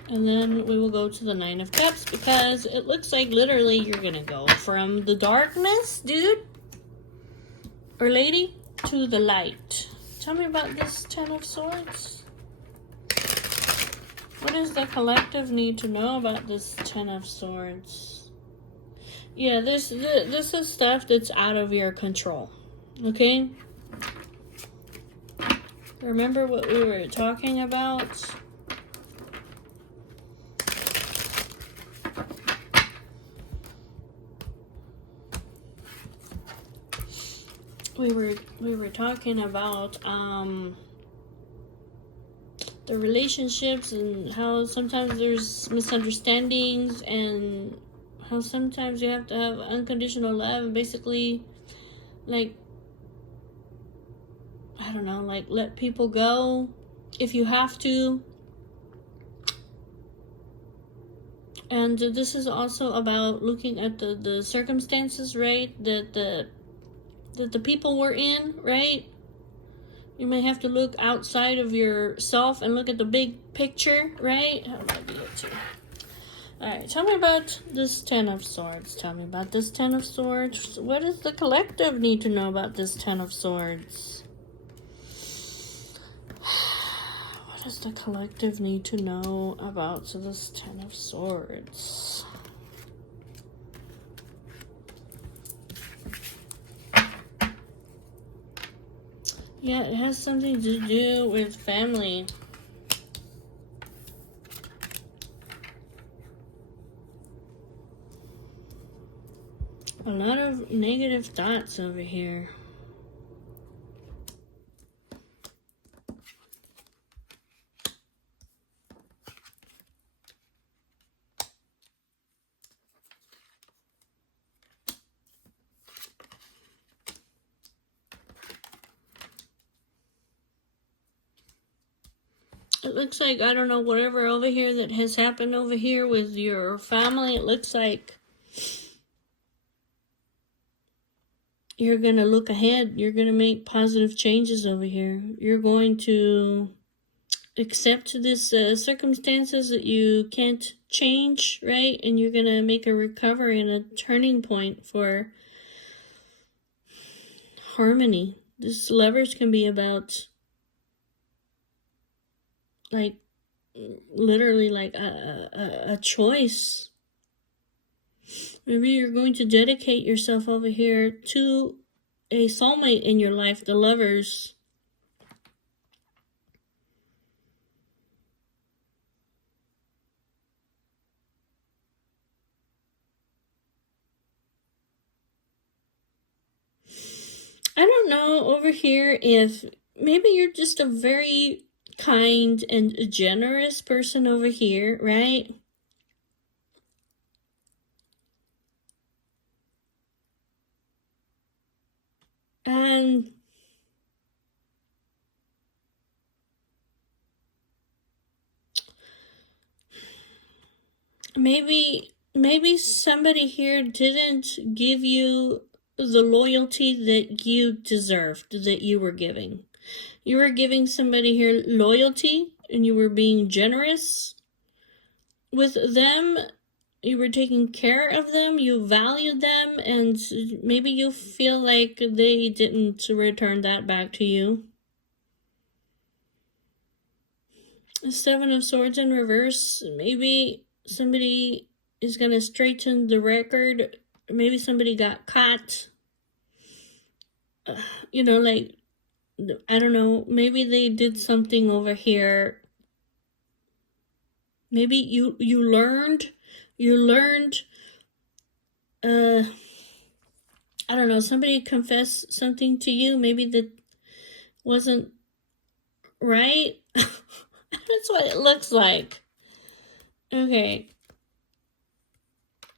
And then we will go to the Nine of Cups, because it looks like literally you're gonna go from the darkness, dude, or lady, to the light. Tell me about this Ten of Swords. What does the collective need to know about this Ten of Swords? Yeah, this is stuff that's out of your control. Okay? Remember what we were talking about? We were talking about the relationships, and how sometimes there's misunderstandings, and how sometimes you have to have unconditional love, and basically, like, I don't know, like, let people go if you have to. And this is also about looking at the circumstances, right, that the people were in, right? You may have to look outside of yourself and look at the big picture, right? How do I do it too? Alright, tell me about this Ten of Swords. Tell me about this Ten of Swords. What does the collective need to know about this Ten of Swords? What does the collective need to know about this Ten of Swords? Yeah, it has something to do with family. A lot of negative thoughts over here. it looks like, I don't know, whatever over here that has happened over here with your family, it looks like you're going to look ahead. You're going to make positive changes over here. You're going to accept this circumstances that you can't change, right? And you're going to make a recovery and a turning point for harmony. This Lovers can be about, like, literally like a choice. Maybe you're going to dedicate yourself over here to a soulmate in your life, the Lovers. I don't know over here if maybe you're just a very kind and generous person over here, right? And maybe somebody here didn't give you the loyalty that you deserved, that you were giving. You were giving somebody here loyalty, and you were being generous with them. You were taking care of them, you valued them, and maybe you feel like they didn't return that back to you. Seven of Swords in reverse. Maybe somebody is going to straighten the record. Maybe somebody got caught. You know, like, I don't know, maybe they did something over here. Maybe you learned, I don't know, somebody confessed something to you, maybe that wasn't right. That's what it looks like. Okay.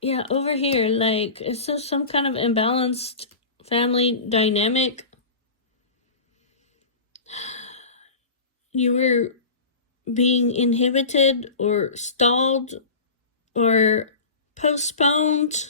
Yeah, over here, like, it's some kind of imbalanced family dynamic. You were being inhibited or stalled or postponed.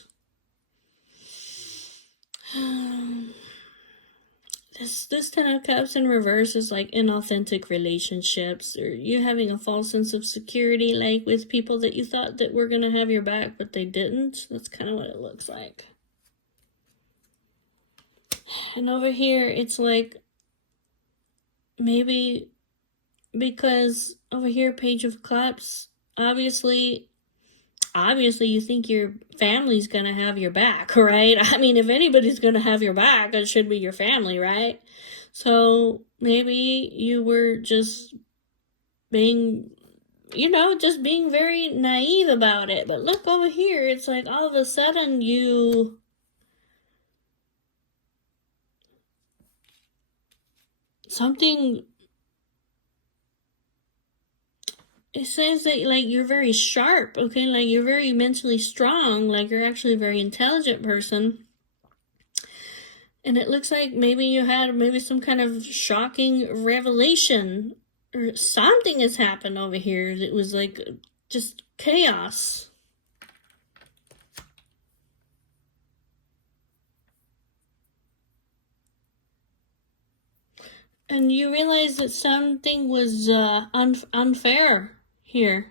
This Ten of Cups in reverse is like inauthentic relationships, or you having a false sense of security, like with people that you thought that were gonna have your back, but they didn't. That's kind of what it looks like. And over here, it's like, maybe because over here, Page of Cups, obviously you think your family's gonna have your back, right? I mean, if anybody's gonna have your back, it should be your family, right? So maybe you were just being, just being very naive about it. But look over here, it's like all of a sudden something, it says that, like, you're very sharp, okay? Like, you're very mentally strong, like, you're actually a very intelligent person. And it looks like maybe you had some kind of shocking revelation, or something has happened over here. It was like just chaos. And you realize that something was unfair here.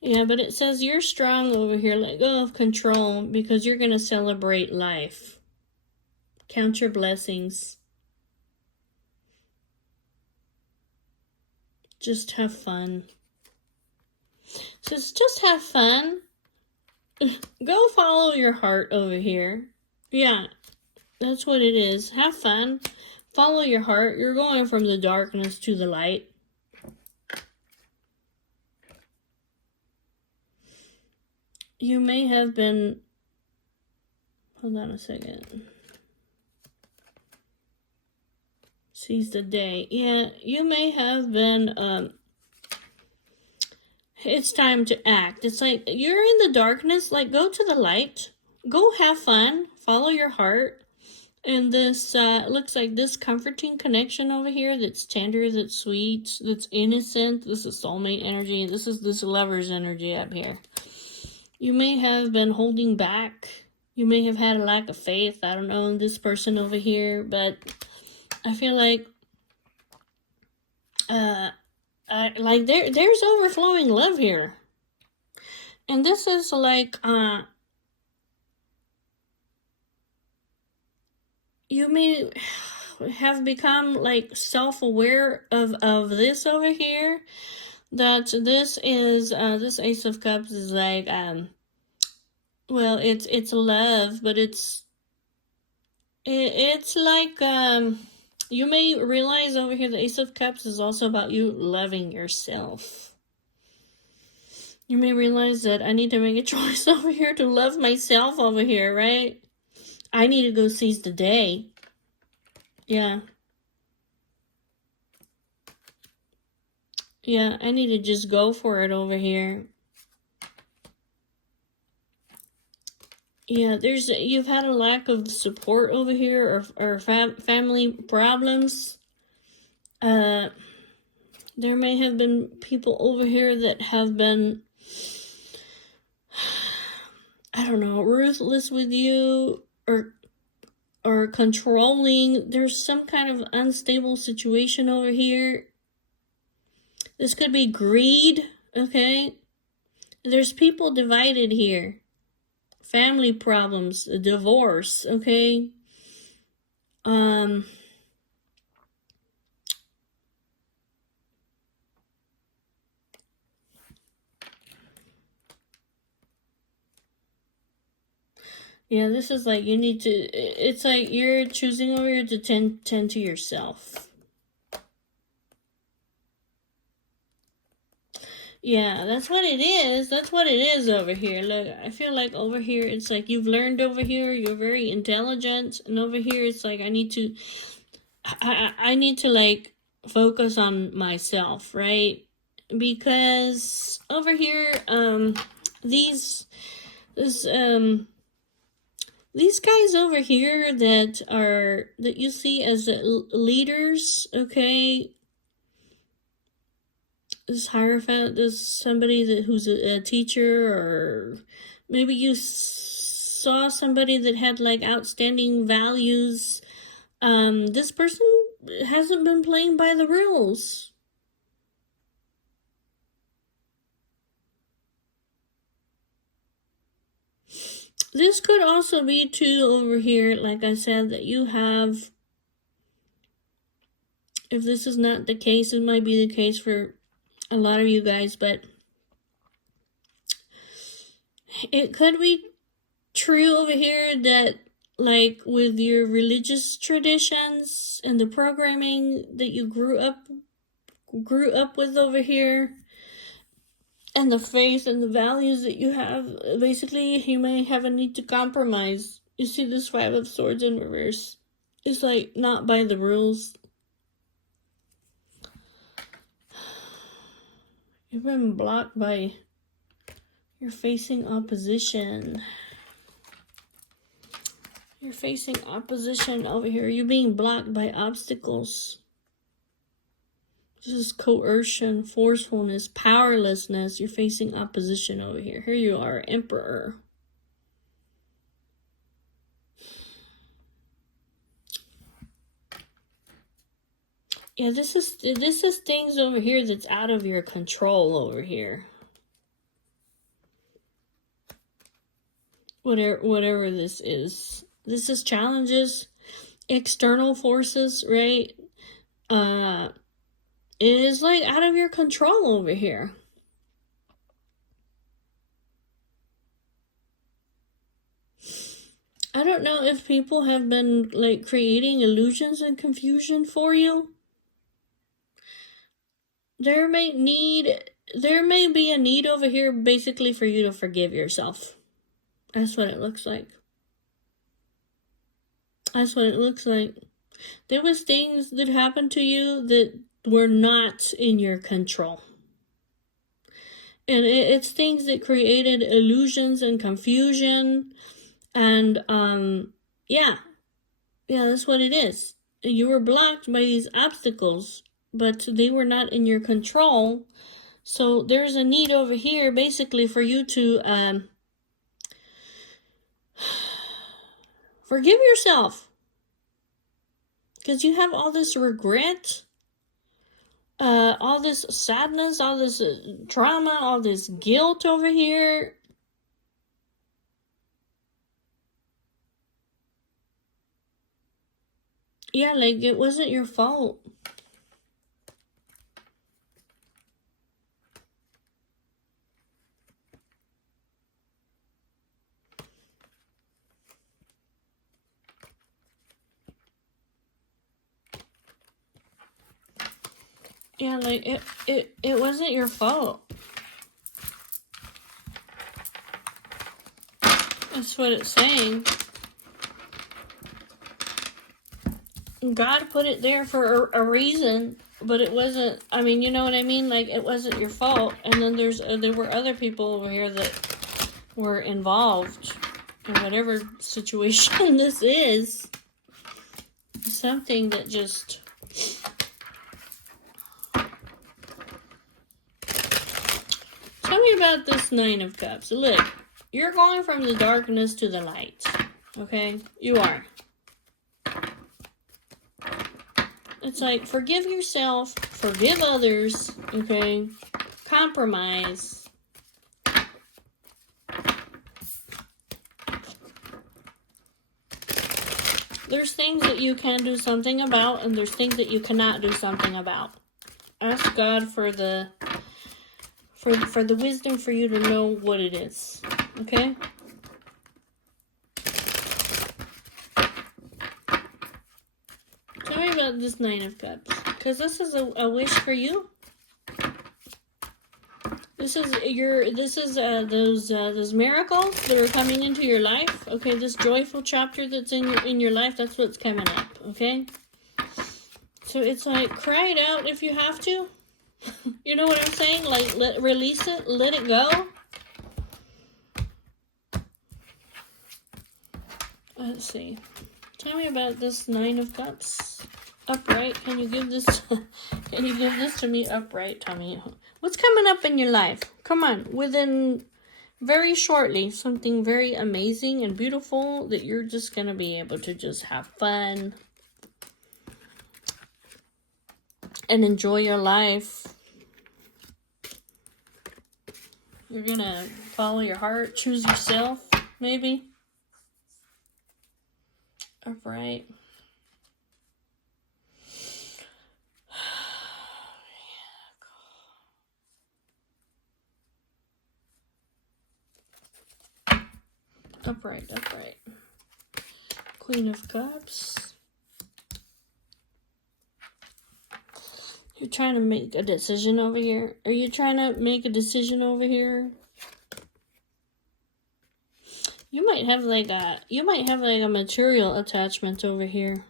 Yeah, but it says you're strong over here. Let go of control, because you're going to celebrate life. Count your blessings. Just have fun. So just have fun. Go follow your heart over here. Yeah, that's what it is. Have fun. Follow your heart. You're going from the darkness to the light. You may have been... Hold on a second. Seize the day. Yeah, you may have been... It's time to act. It's like, you're in the darkness. Like, go to the light. Go have fun. Follow your heart. And this looks like this comforting connection over here that's tender, that's sweet, that's innocent. This is soulmate energy. This is this lover's energy up here. You may have been holding back. You may have had a lack of faith. I don't know, in this person over here, but I feel like like there's overflowing love here. And this is like you may have become like self-aware of this over here, that this is this Ace of Cups is like well, it's love, but it's like you may realize over here the Ace of Cups is also about you loving yourself. You may realize that I need to make a choice over here to love myself over here, right? I need to go seize the day. Yeah. Yeah, I need to just go for it over here. Yeah, you've had a lack of support over here, or family problems. There may have been people over here that have been, I don't know, ruthless with you, or controlling. There's some kind of unstable situation over here. This could be greed, okay? There's people divided here. Family problems, divorce, okay? Yeah, this is like you need to, it's like you're choosing over here to tend to yourself. Yeah, that's what it is. That's what it is over here. Look, I feel like over here, it's like you've learned over here, you're very intelligent. And over here, it's like I need to like focus on myself, right? Because over here, these guys over here that you see as leaders, okay? This Hierophant, this somebody who's a teacher, or maybe you saw somebody that had like outstanding values. This person hasn't been playing by the rules. This could also be too over here, like I said, that you have, if this is not the case, it might be the case for a lot of you guys, but it could be true over here that, like, with your religious traditions and the programming that you grew up with over here, and the faith and the values that you have, basically you may have a need to compromise. You see this Five of Swords in reverse. It's like not by the rules. You've been blocked by, you're facing opposition. You're facing opposition over here. You're being blocked by obstacles. This is coercion, forcefulness, powerlessness. You're facing opposition over here. Here you are, Emperor. Yeah, this is things over here that's out of your control over here. Whatever this is. This is challenges, external forces, right? It is like out of your control over here. I don't know if people have been like creating illusions and confusion for you. There may be a need over here basically for you to forgive yourself. That's what it looks like. That's what it looks like. There was things that happened to you that were not in your control. And it's things that created illusions and confusion. And, yeah. Yeah, that's what it is. You were blocked by these obstacles, but they were not in your control. So there's a need over here basically for you to forgive yourself. Because you have all this regret, all this sadness, all this trauma, all this guilt over here. Yeah, like it wasn't your fault. Yeah, like it wasn't your fault. That's what it's saying. God put it there for a reason, but it wasn't. I mean, you know what I mean? Like it wasn't your fault. And then there were other people over here that were involved in whatever situation this is. Something that just. Tell me about this Nine of Cups. Look, you're going from the darkness to the light. Okay? You are. It's like, forgive yourself, forgive others, okay? Compromise. There's things that you can do something about, and there's things that you cannot do something about. Ask God for the wisdom for you to know what it is, okay? Tell me about this Nine of Cups, because this is a wish for you. This is those miracles that are coming into your life. Okay, this joyful chapter that's in your life. That's what's coming up. Okay, so it's like, cry it out if you have to. You know what I'm saying? Like, release it, let it go. Let's see. Tell me about this Nine of Cups. Upright. Can you give this? Can you give this to me upright? Tell me what's coming up in your life. Come on, within very shortly, something very amazing and beautiful that you're just gonna be able to just have fun and enjoy your life. You're gonna follow your heart, choose yourself, maybe. Upright. Upright. Queen of Cups. You're trying to make a decision over here. Are you trying to make a decision over here? You might have like a material attachment over here.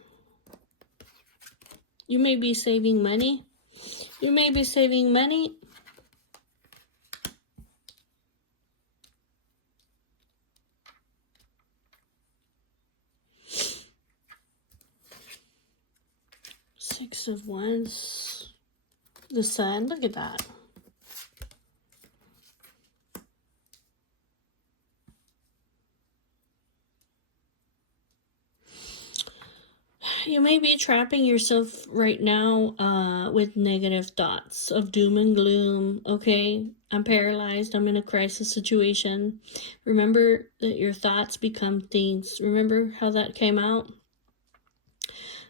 You may be saving money. Six of Wands. The Sun. Look at that. You may be trapping yourself right now with negative thoughts of doom and gloom. Okay, I'm paralyzed. I'm in a crisis situation. Remember that your thoughts become things. Remember how that came out?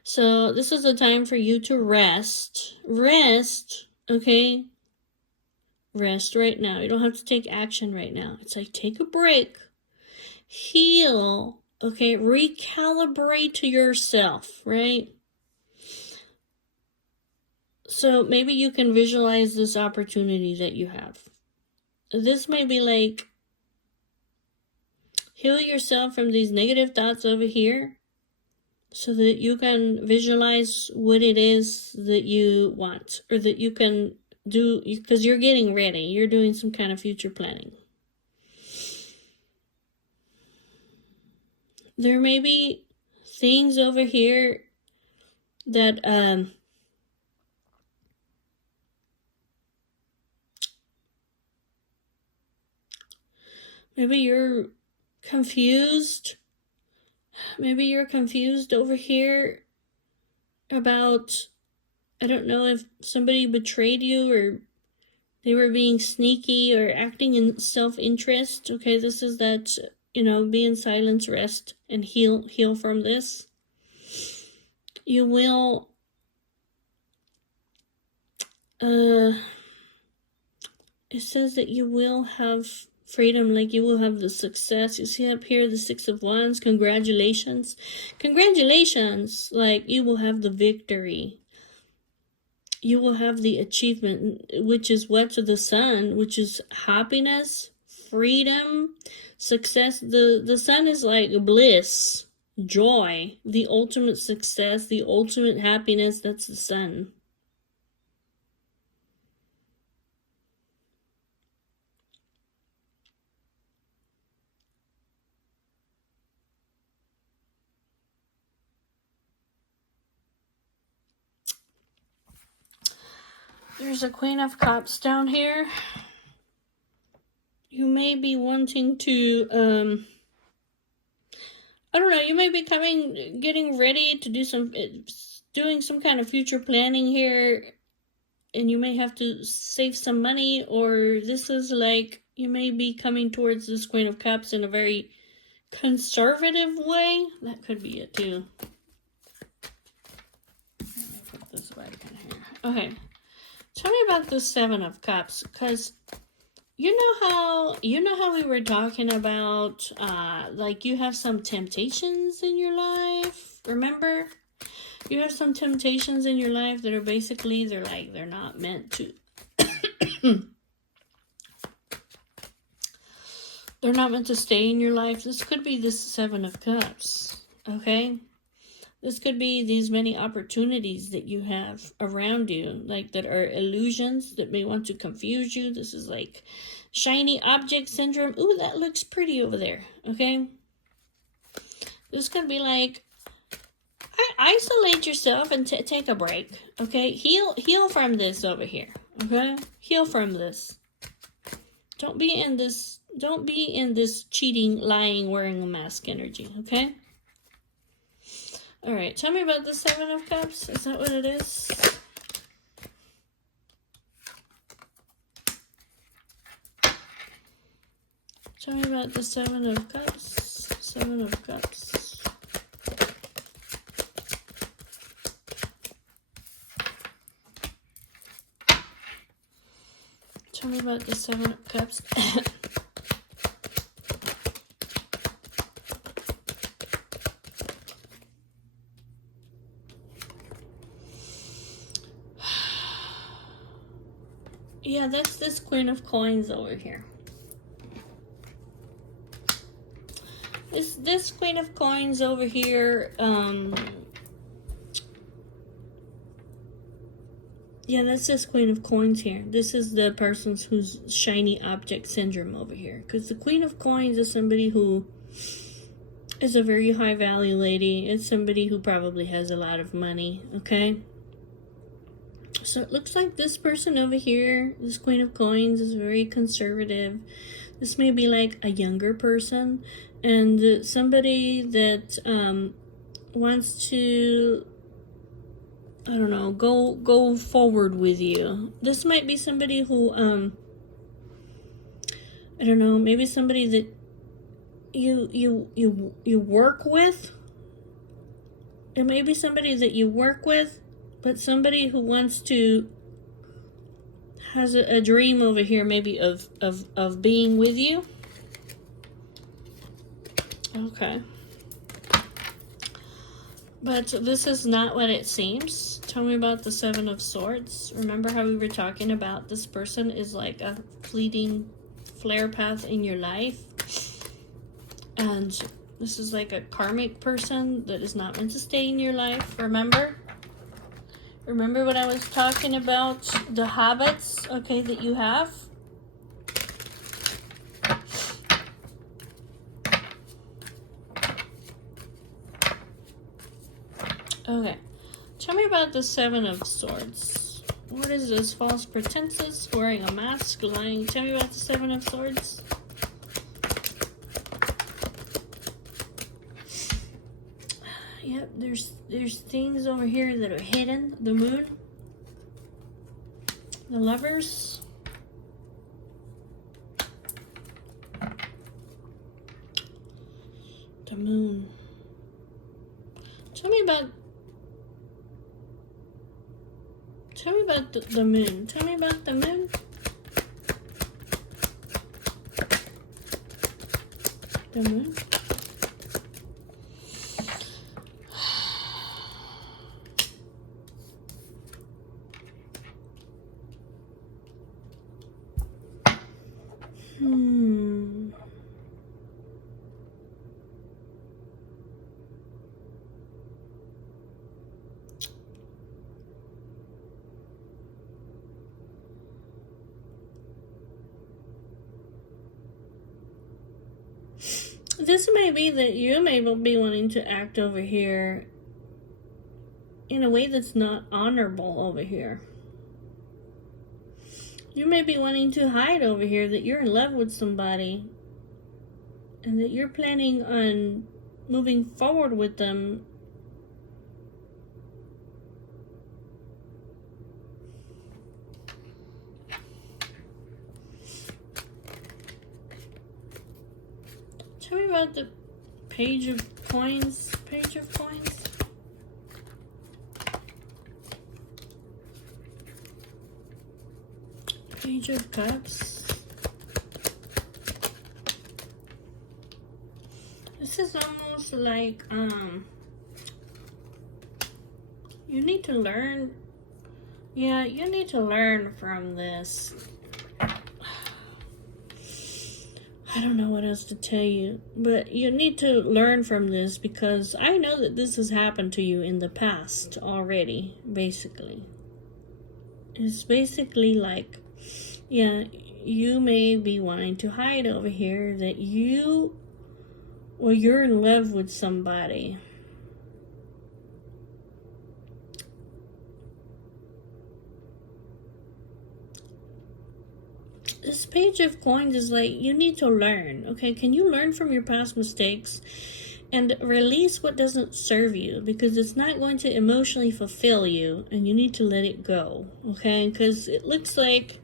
So this is a time for you to rest. Rest, okay? Rest right now. You don't have to take action right now. It's like, take a break. Heal. Okay, recalibrate to yourself, right? So maybe you can visualize this opportunity that you have. This may be like, heal yourself from these negative thoughts over here so that you can visualize what it is that you want, or that you can do, because you're getting ready. You're doing some kind of future planning. There may be things over here that maybe you're confused. Maybe you're confused over here about, I don't know if somebody betrayed you or they were being sneaky or acting in self-interest. Okay, this is that, be in silence, rest, and heal from this. You will, it says that you will have freedom, like you will have the success. You see up here the 6 of Wands. Congratulations, like you will have the victory. You will have the achievement, which is what? To the Sun, which is happiness, freedom, success. The Sun is like bliss, joy, the ultimate success, the ultimate happiness. That's the Sun. There's a Queen of Cups down here. You may be wanting to, I don't know, you may be getting ready to doing some kind of future planning here, and you may have to save some money, or this is like, you may be coming towards this Queen of Cups in a very conservative way. That could be it too. Let me put this back in here. Okay. Tell me about the 7 of Cups, because you know how we were talking about, like you have some temptations in your life, remember? You have some temptations in your life that are basically, they're not meant to, they're not meant to stay in your life. This could be this 7 of Cups, okay? This could be these many opportunities that you have around you, like that are illusions that may want to confuse you. This is like shiny object syndrome. Ooh, that looks pretty over there, okay? This could be like, isolate yourself and take a break, okay? Heal from this over here, okay? Heal from this. Don't be in this cheating, lying, wearing a mask energy, okay? All right, tell me about the 7 of Cups. Is that what it is? Tell me about the 7 of Cups. 7 of Cups. Tell me about the 7 of Cups. Yeah, that's this Queen of Coins over here. This Queen of Coins over here, yeah, that's this Queen of Coins here. This is the person's who's shiny object syndrome over here. Because the Queen of Coins is somebody who is a very high value lady. It's somebody who probably has a lot of money, okay? So it looks like this person over here, this Queen of Coins, is very conservative. This may be like a younger person, and somebody that wants to, I don't know, go forward with you. This might be somebody who, I don't know, maybe somebody that you work with. It may be somebody that you work with, but somebody who wants to, has a dream over here maybe of being with you. Okay. But this is not what it seems. Tell me about the 7 of Swords. Remember how we were talking about this person is like a fleeting flare path in your life? And this is like a karmic person that is not meant to stay in your life, remember? Remember when I was talking about the habits, okay, that you have? Okay. Tell me about the Seven of Swords. What is this? False pretenses, wearing a mask, lying. Tell me about the Seven of Swords. Yep, there's things over here that are hidden. The Moon. The Lovers. The Moon. Tell me about the Moon. Tell me about the Moon. The Moon. This may be that you may be wanting to act over here in a way that's not honorable over here. You may be wanting to hide over here that you're in love with somebody and that you're planning on moving forward with them. Tell me about the Page of Coins. Page of Coins. Page of Cups. This is almost like you need to learn. Yeah, you need to learn from this. I don't know what else to tell you, but you need to learn from this because I know that this has happened to you in the past already, basically. It's basically like, yeah, you may be wanting to hide over here that you're in love with somebody. This Page of Coins is like, you need to learn, okay? Can you learn from your past mistakes and release what doesn't serve you? Because it's not going to emotionally fulfill you, and you need to let it go, okay? Because it looks like,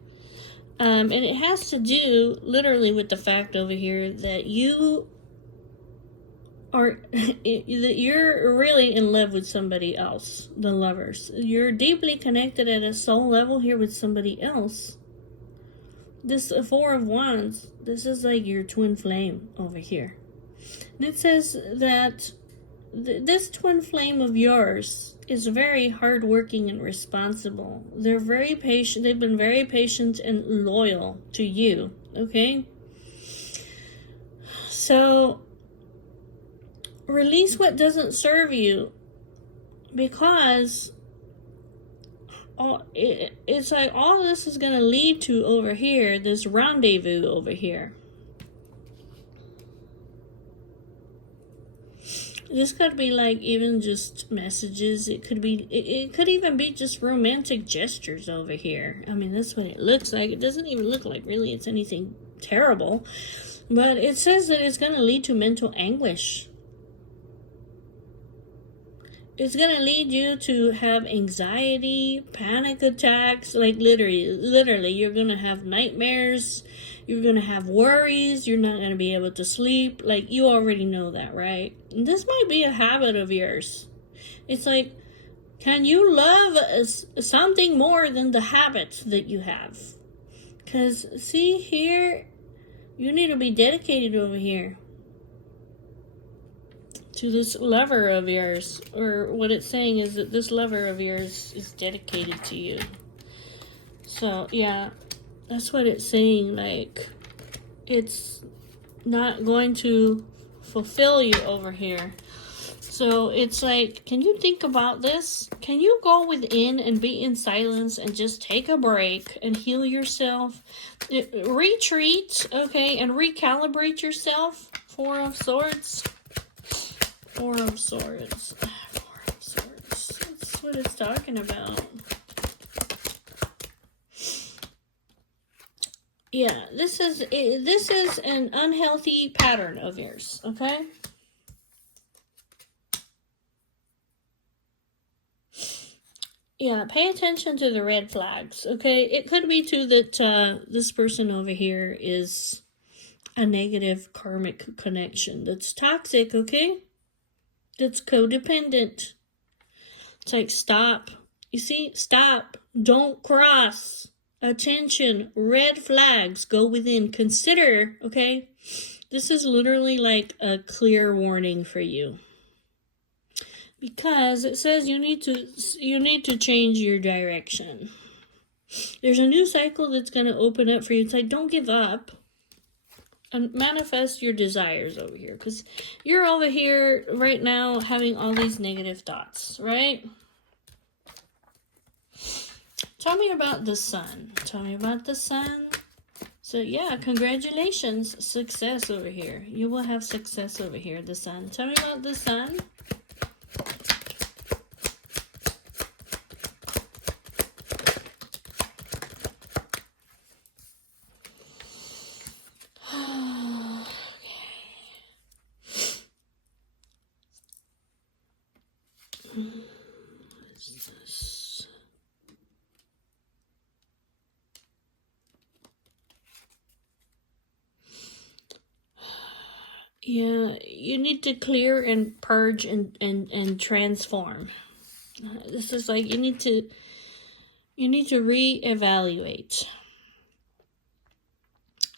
and it has to do literally with the fact over here that you are, that you're really in love with somebody else, the Lovers. You're deeply connected at a soul level here with somebody else. This Four of Wands, this is like your twin flame over here. And it says that this twin flame of yours is very hardworking and responsible. They're very patient. They've been very patient and loyal to you, okay? So, release what doesn't serve you, because it's like all this is going to lead to over here, this rendezvous over here. This could be like even just messages. It could be, it could even be just romantic gestures over here. I mean, that's what it looks like. It doesn't even look like really it's anything terrible. But it says that it's going to lead to mental anguish. It's going to lead you to have anxiety, panic attacks, like literally, you're going to have nightmares, you're going to have worries, you're not going to be able to sleep, like, you already know that, right? And this might be a habit of yours. It's like, can you love something more than the habits that you have? Because, see, here, you need to be dedicated over here to this lover of yours, or what it's saying is that this lover of yours is dedicated to you. So yeah, that's what it's saying. Like, it's not going to fulfill you over here. So it's like, can you think about this? Can you go within and be in silence and just take a break and heal yourself? Retreat, okay, and recalibrate yourself. Four of Swords. Four of Swords. Four of Swords. what it's talking about. Yeah, this is an unhealthy pattern of yours, okay? Yeah, pay attention to the red flags, okay? It could be too that this person over here is a negative karmic connection that's toxic, okay? That's codependent. It's like, stop. You see? Stop. Don't cross. Attention. Red flags. Go within. Consider, okay? This is literally like a clear warning for you. Because it says you need to change your direction. There's a new cycle that's going to open up for you. It's like, don't give up. And manifest your desires over here. Because you're over here right now having all these negative thoughts, right? Tell me about the sun. Tell me about the sun. So yeah, congratulations. Success over here. You will have success over here, the sun. Tell me about the sun. Yeah, you need to clear and purge and transform. This is like you need to reevaluate.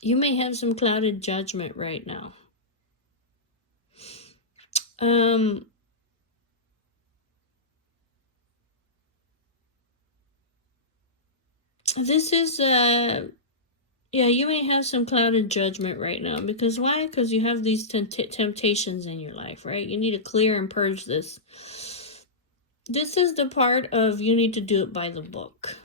You may have some clouded judgment right now. This is yeah, you may have some clouded judgment right now. Because why? Because you have these temptations in your life, right? You need to clear and purge this. This is the part of you need to do it by the book.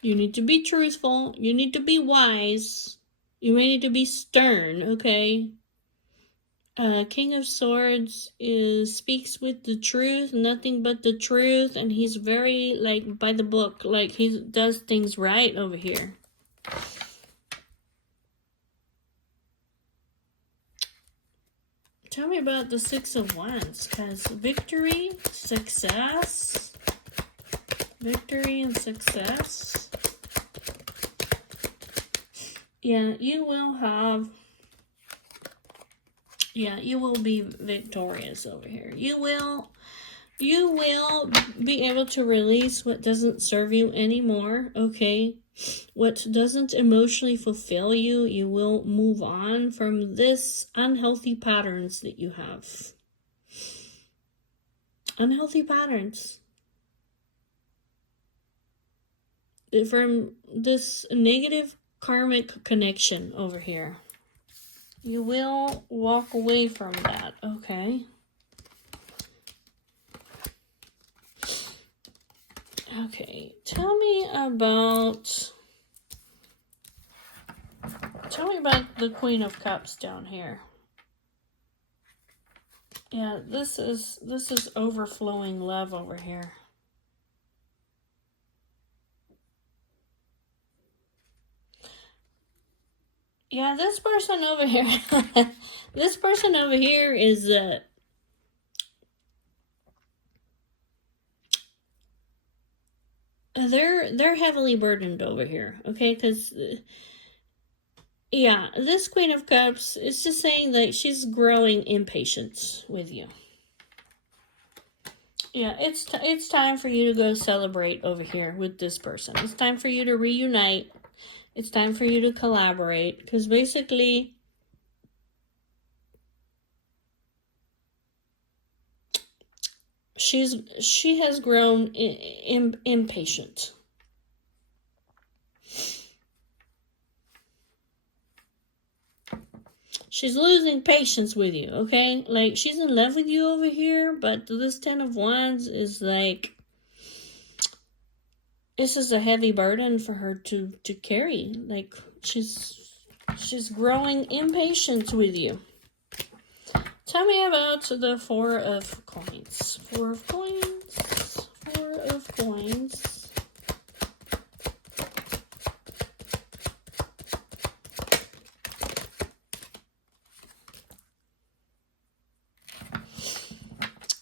You need to be truthful. You need to be wise. You may need to be stern, okay? King of Swords speaks with the truth, nothing but the truth. And he's very, like, by the book. Like, he does things right over here. Tell me about the Six of Wands, because victory, success, victory and success. Yeah, you will have, yeah, you will be victorious over here. You will be able to release what doesn't serve you anymore, okay? What doesn't emotionally fulfill you, you will move on from this unhealthy patterns that you have. Unhealthy patterns. From this negative karmic connection over here. You will walk away from that, okay? Okay, tell me about the Queen of Cups down here. Yeah, this is overflowing love over here. Yeah, this person over here, this person over here is they're heavily burdened over here, okay? Because yeah, this Queen of Cups is just saying that she's growing impatience with you. Yeah, it's time for you to go celebrate over here with this person. It's time for you to reunite. It's time for you to collaborate. Because basically, she has grown impatient. She's losing patience with you, okay? Like, she's in love with you over here, but this Ten of Wands is like, this is a heavy burden for her to carry. Like, she's growing impatient with you. Tell me about the Four of Coins. Four of Coins. Four of Coins.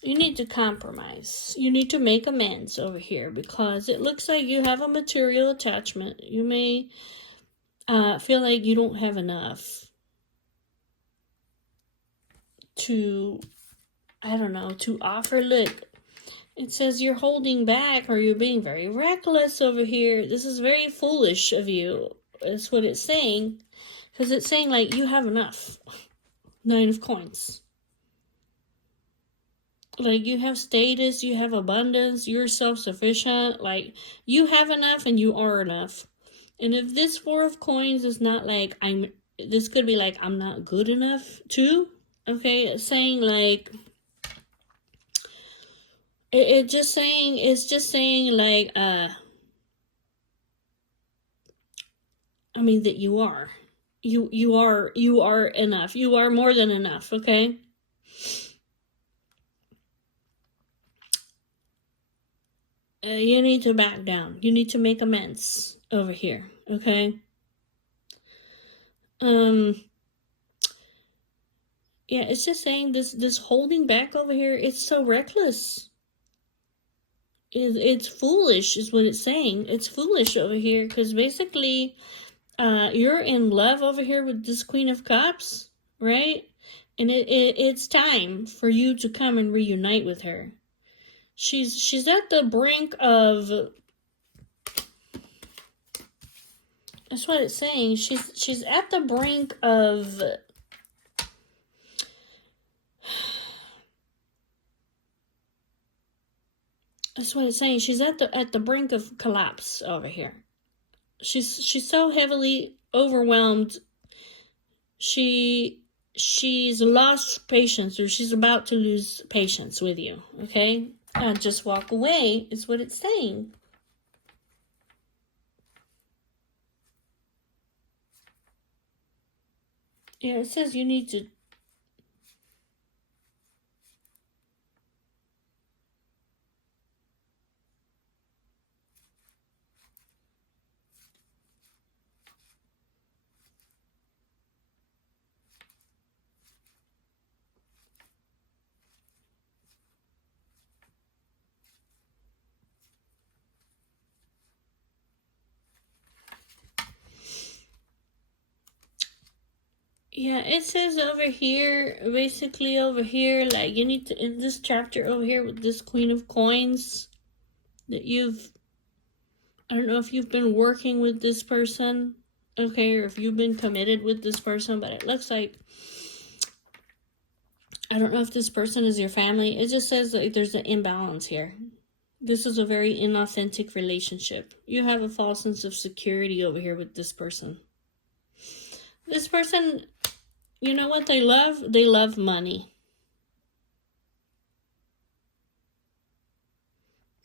You need to compromise. You need to make amends over here because it looks like you have a material attachment. You may feel like you don't have enough to, I don't know, to offer. Look, it says you're holding back or you're being very reckless over here. This is very foolish of you. That's what it's saying. Because it's saying like you have enough. Nine of Coins. Like you have status, you have abundance, you're self-sufficient. Like you have enough and you are enough. And if this Four of Coins is not like this could be like I'm not good enough too. Okay, it's saying like it's just saying like I mean that you are enough. You are more than enough, okay? You need to back down. You need to make amends over here, okay? Yeah, it's just saying this holding back over here, it's so reckless. It's foolish is what it's saying. It's foolish over here because basically you're in love over here with this Queen of Cups, right? And it's time for you to come and reunite with her. She's at the brink of, that's what it's saying. She's at the brink of, that's what it's saying. She's at the brink of collapse over here. She's so heavily overwhelmed. She's lost patience, or she's about to lose patience with you, okay? Just walk away is what it's saying. Yeah, it says you need to yeah, it says over here, basically over here, like you need to, in this chapter over here with this Queen of Coins, that I don't know if you've been working with this person, okay, or if you've been committed with this person, but it looks like, I don't know if this person is your family. It just says like there's an imbalance here. This is a very inauthentic relationship. You have a false sense of security over here with this person. This person, you know what they love? They love money.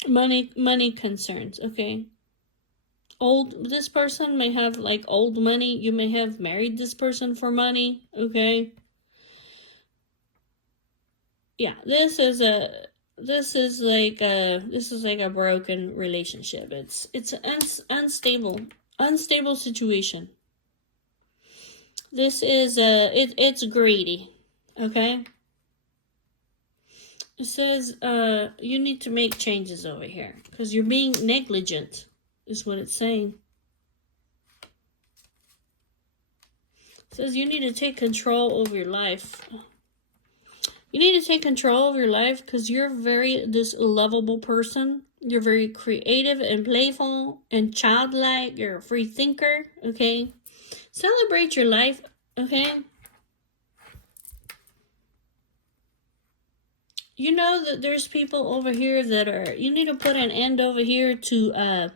Money concerns, okay? This person may have like old money. You may have married this person for money, okay? Yeah, this is like a broken relationship. It's an unstable situation. This is it's greedy, okay? It says you need to make changes over here because you're being negligent, is what it's saying. It says you need to take control over your life. You need to take control of your life because you're this lovable person. You're very creative and playful and childlike. You're a free thinker, okay? Celebrate your life, okay? You know that there's people over here that are, you need to put an end over here to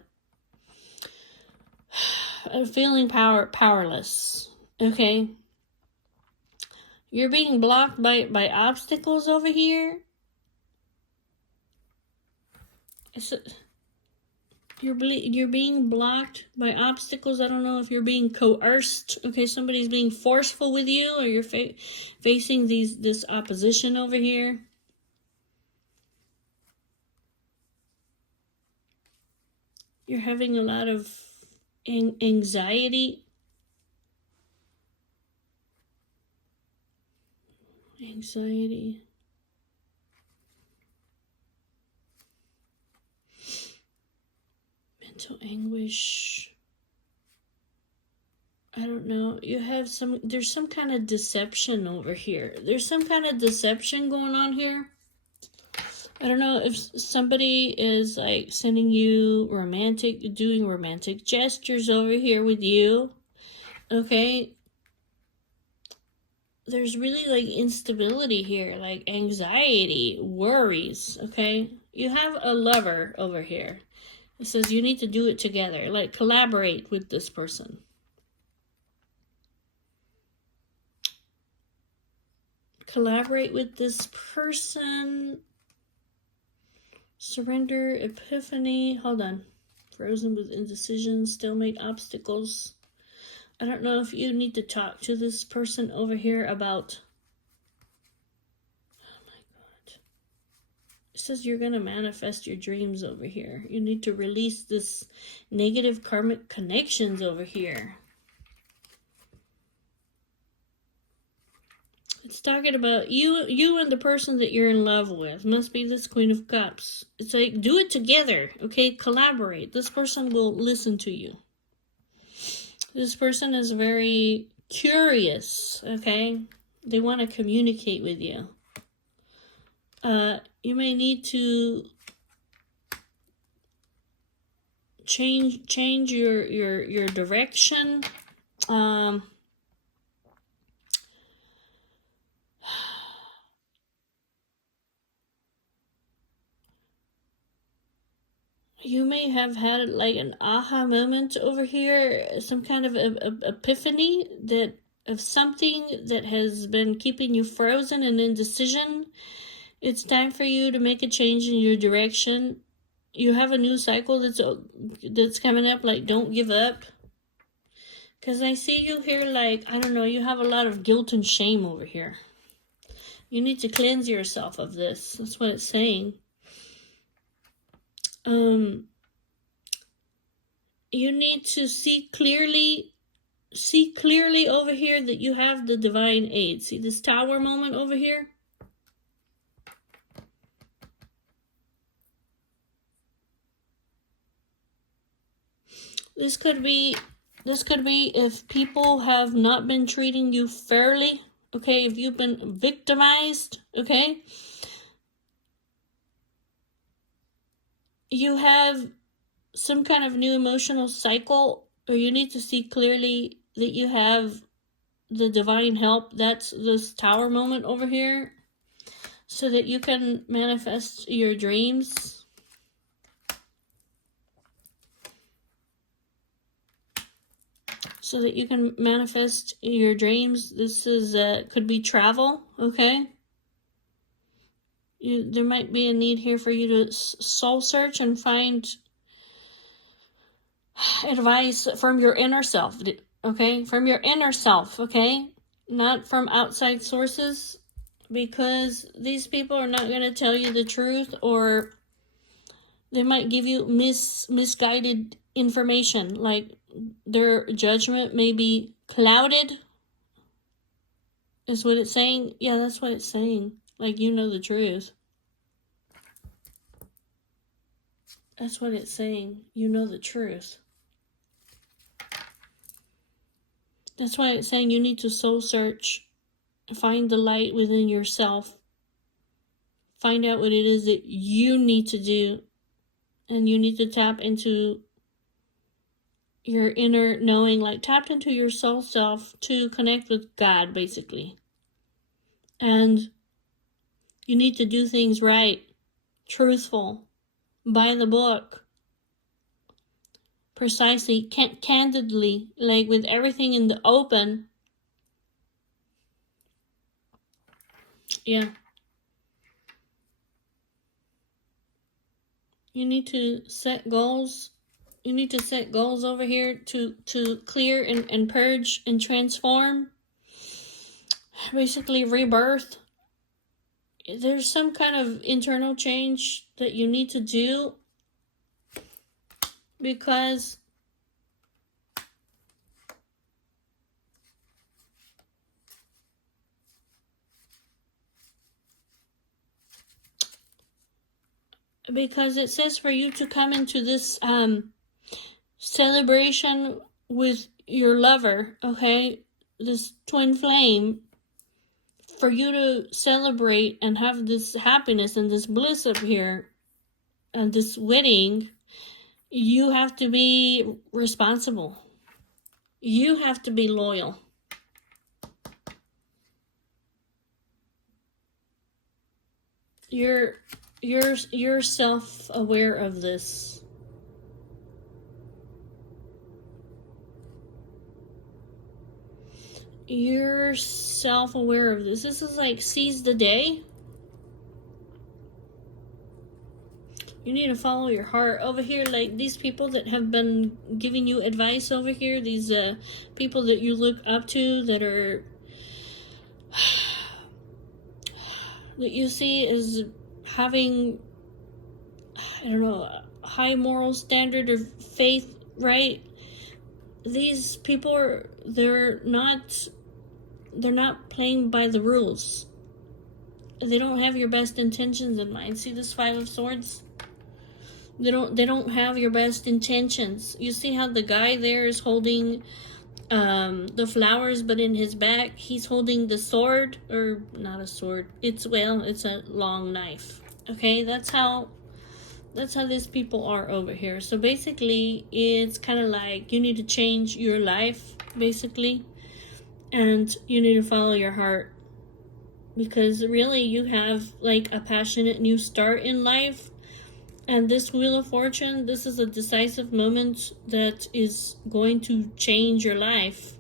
feeling powerless, okay? You're being blocked by obstacles over here. You're being blocked by obstacles. I don't know if you're being coerced. Okay, somebody's being forceful with you, or you're facing this opposition over here. You're having a lot of anxiety. Anxiety. Mental anguish. I don't know. You have there's some kind of deception over here. There's some kind of deception going on here. I don't know if somebody is like sending you doing romantic gestures over here with you. Okay. There's really like instability here, like anxiety, worries. Okay. You have a lover over here. It says you need to do it together, like collaborate with this person. Collaborate with this person. Surrender, epiphany. Hold on. Frozen with indecision, stalemate, obstacles. I don't know if you need to talk to this person over here about... Oh my God. It says you're going to manifest your dreams over here. You need to release this negative karmic connections over here. It's talking about you and the person that you're in love with. Must be this Queen of Cups. It's like, do it together, okay? Collaborate. This person will listen to you. This person is very curious, okay? They want to communicate with you. You may need to change your direction. You may have had like an aha moment over here, some kind of epiphany of something that has been keeping you frozen and indecision. It's time for you to make a change in your direction. You have a new cycle that's coming up, like don't give up. Because I see you here like, I don't know, you have a lot of guilt and shame over here. You need to cleanse yourself of this. That's what it's saying. You need to see clearly over here that you have the divine aid. See this tower moment over here? This could be if people have not been treating you fairly, okay? If you've been victimized, okay? You have some kind of new emotional cycle, or you need to see clearly that you have the divine help. That's this tower moment over here, so that you can manifest your dreams. So that you can manifest your dreams. This is could be travel, okay? There might be a need here for you to soul search and find advice from your inner self, okay? From your inner self, okay? Not from outside sources, because these people are not going to tell you the truth, or they might give you misguided information. Like their judgment may be clouded, is what it's saying. Yeah, that's what it's saying. Like, you know the truth. That's what it's saying. You know the truth. That's why it's saying you need to soul search, find the light within yourself, find out what it is that you need to do, and you need to tap into your inner knowing, like tap into your soul self to connect with God, basically. And you need to do things right, truthful, by the book, precisely, candidly, like with everything in the open. Yeah. You need to set goals. You need to set goals over here to clear and purge and transform. Basically, rebirth. There's some kind of internal change that you need to do, because it says for you to come into this celebration with your lover, okay? This twin flame, for you to celebrate and have this happiness and this bliss up here and this wedding, you have to be responsible. You have to be loyal. You're self-aware of this. You're self-aware of this. This is like seize the day. You need to follow your heart. Over here, like these people that have been giving you advice over here, these people that you look up to, that are that you see is having, I don't know, a high moral standard or faith, right? These people are, they're not playing by the rules. They don't have your best intentions in mind. See this Five of Swords? They don't have your best intentions. You see how the guy there is holding the flowers, but in his back he's holding the sword, or not a sword. It's a long knife. Okay, that's how these people are over here. So basically, it's kind of like you need to change your life, basically, and you need to follow your heart, because really you have like a passionate new start in life. And this Wheel of Fortune, this is a decisive moment that is going to change your life.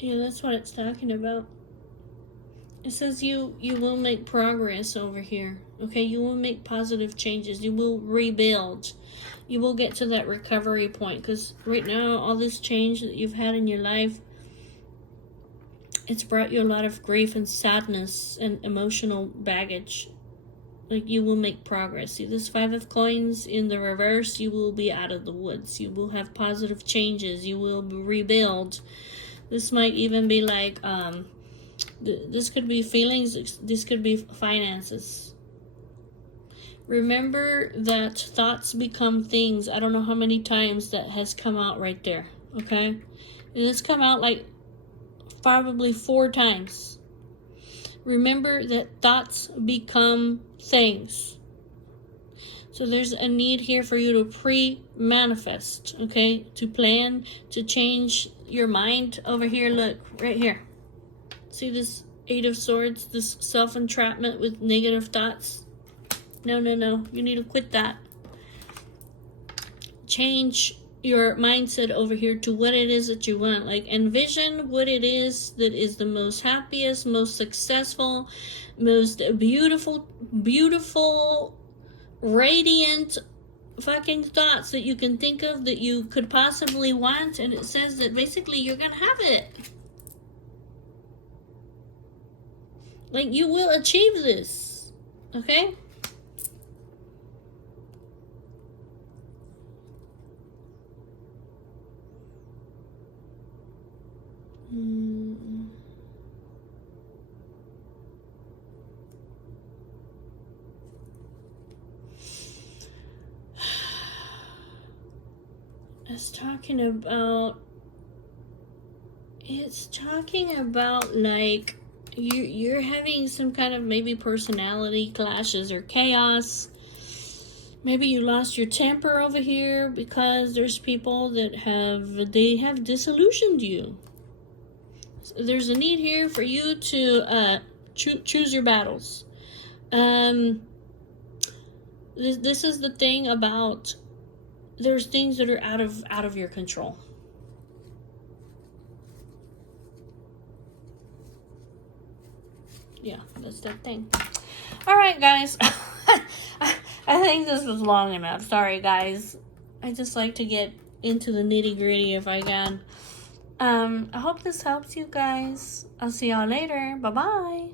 Yeah, that's what it's talking about. It says you will make progress over here. Okay, you will make positive changes. You will rebuild. You will get to that recovery point, because right now, all this change that you've had in your life, it's brought you a lot of grief and sadness and emotional baggage. Like, you will make progress. See this Five of Coins in the reverse? You will be out of the woods. You will have positive changes. You will rebuild. This might even be like, this could be feelings. This could be finances. Remember that thoughts become things. I don't know how many times that has come out right there. Okay? And it's come out like probably 4 times. Remember that thoughts become things. So there's a need here for you to pre-manifest, okay? To plan, to change your mind. Over here, look, right here. See this 8 of Swords, this self-entrapment with negative thoughts? No. You need to quit that. Change your mindset over here to what it is that you want. Like, envision what it is that is the most happiest, most successful, most beautiful, radiant fucking thoughts that you can think of that you could possibly want. And it says that basically you're gonna have it. Like, you will achieve this. Okay? It's talking about like you're having some kind of maybe personality clashes or chaos. Maybe you lost your temper over here because there's people that have disillusioned you. So there's a need here for you to choose your battles. This is the thing about, there's things that are out of your control. Yeah, that's that thing. All right, guys. I think this was long enough. Sorry, guys. I just like to get into the nitty-gritty if I can. I hope this helps you guys. I'll see y'all later. Bye-bye.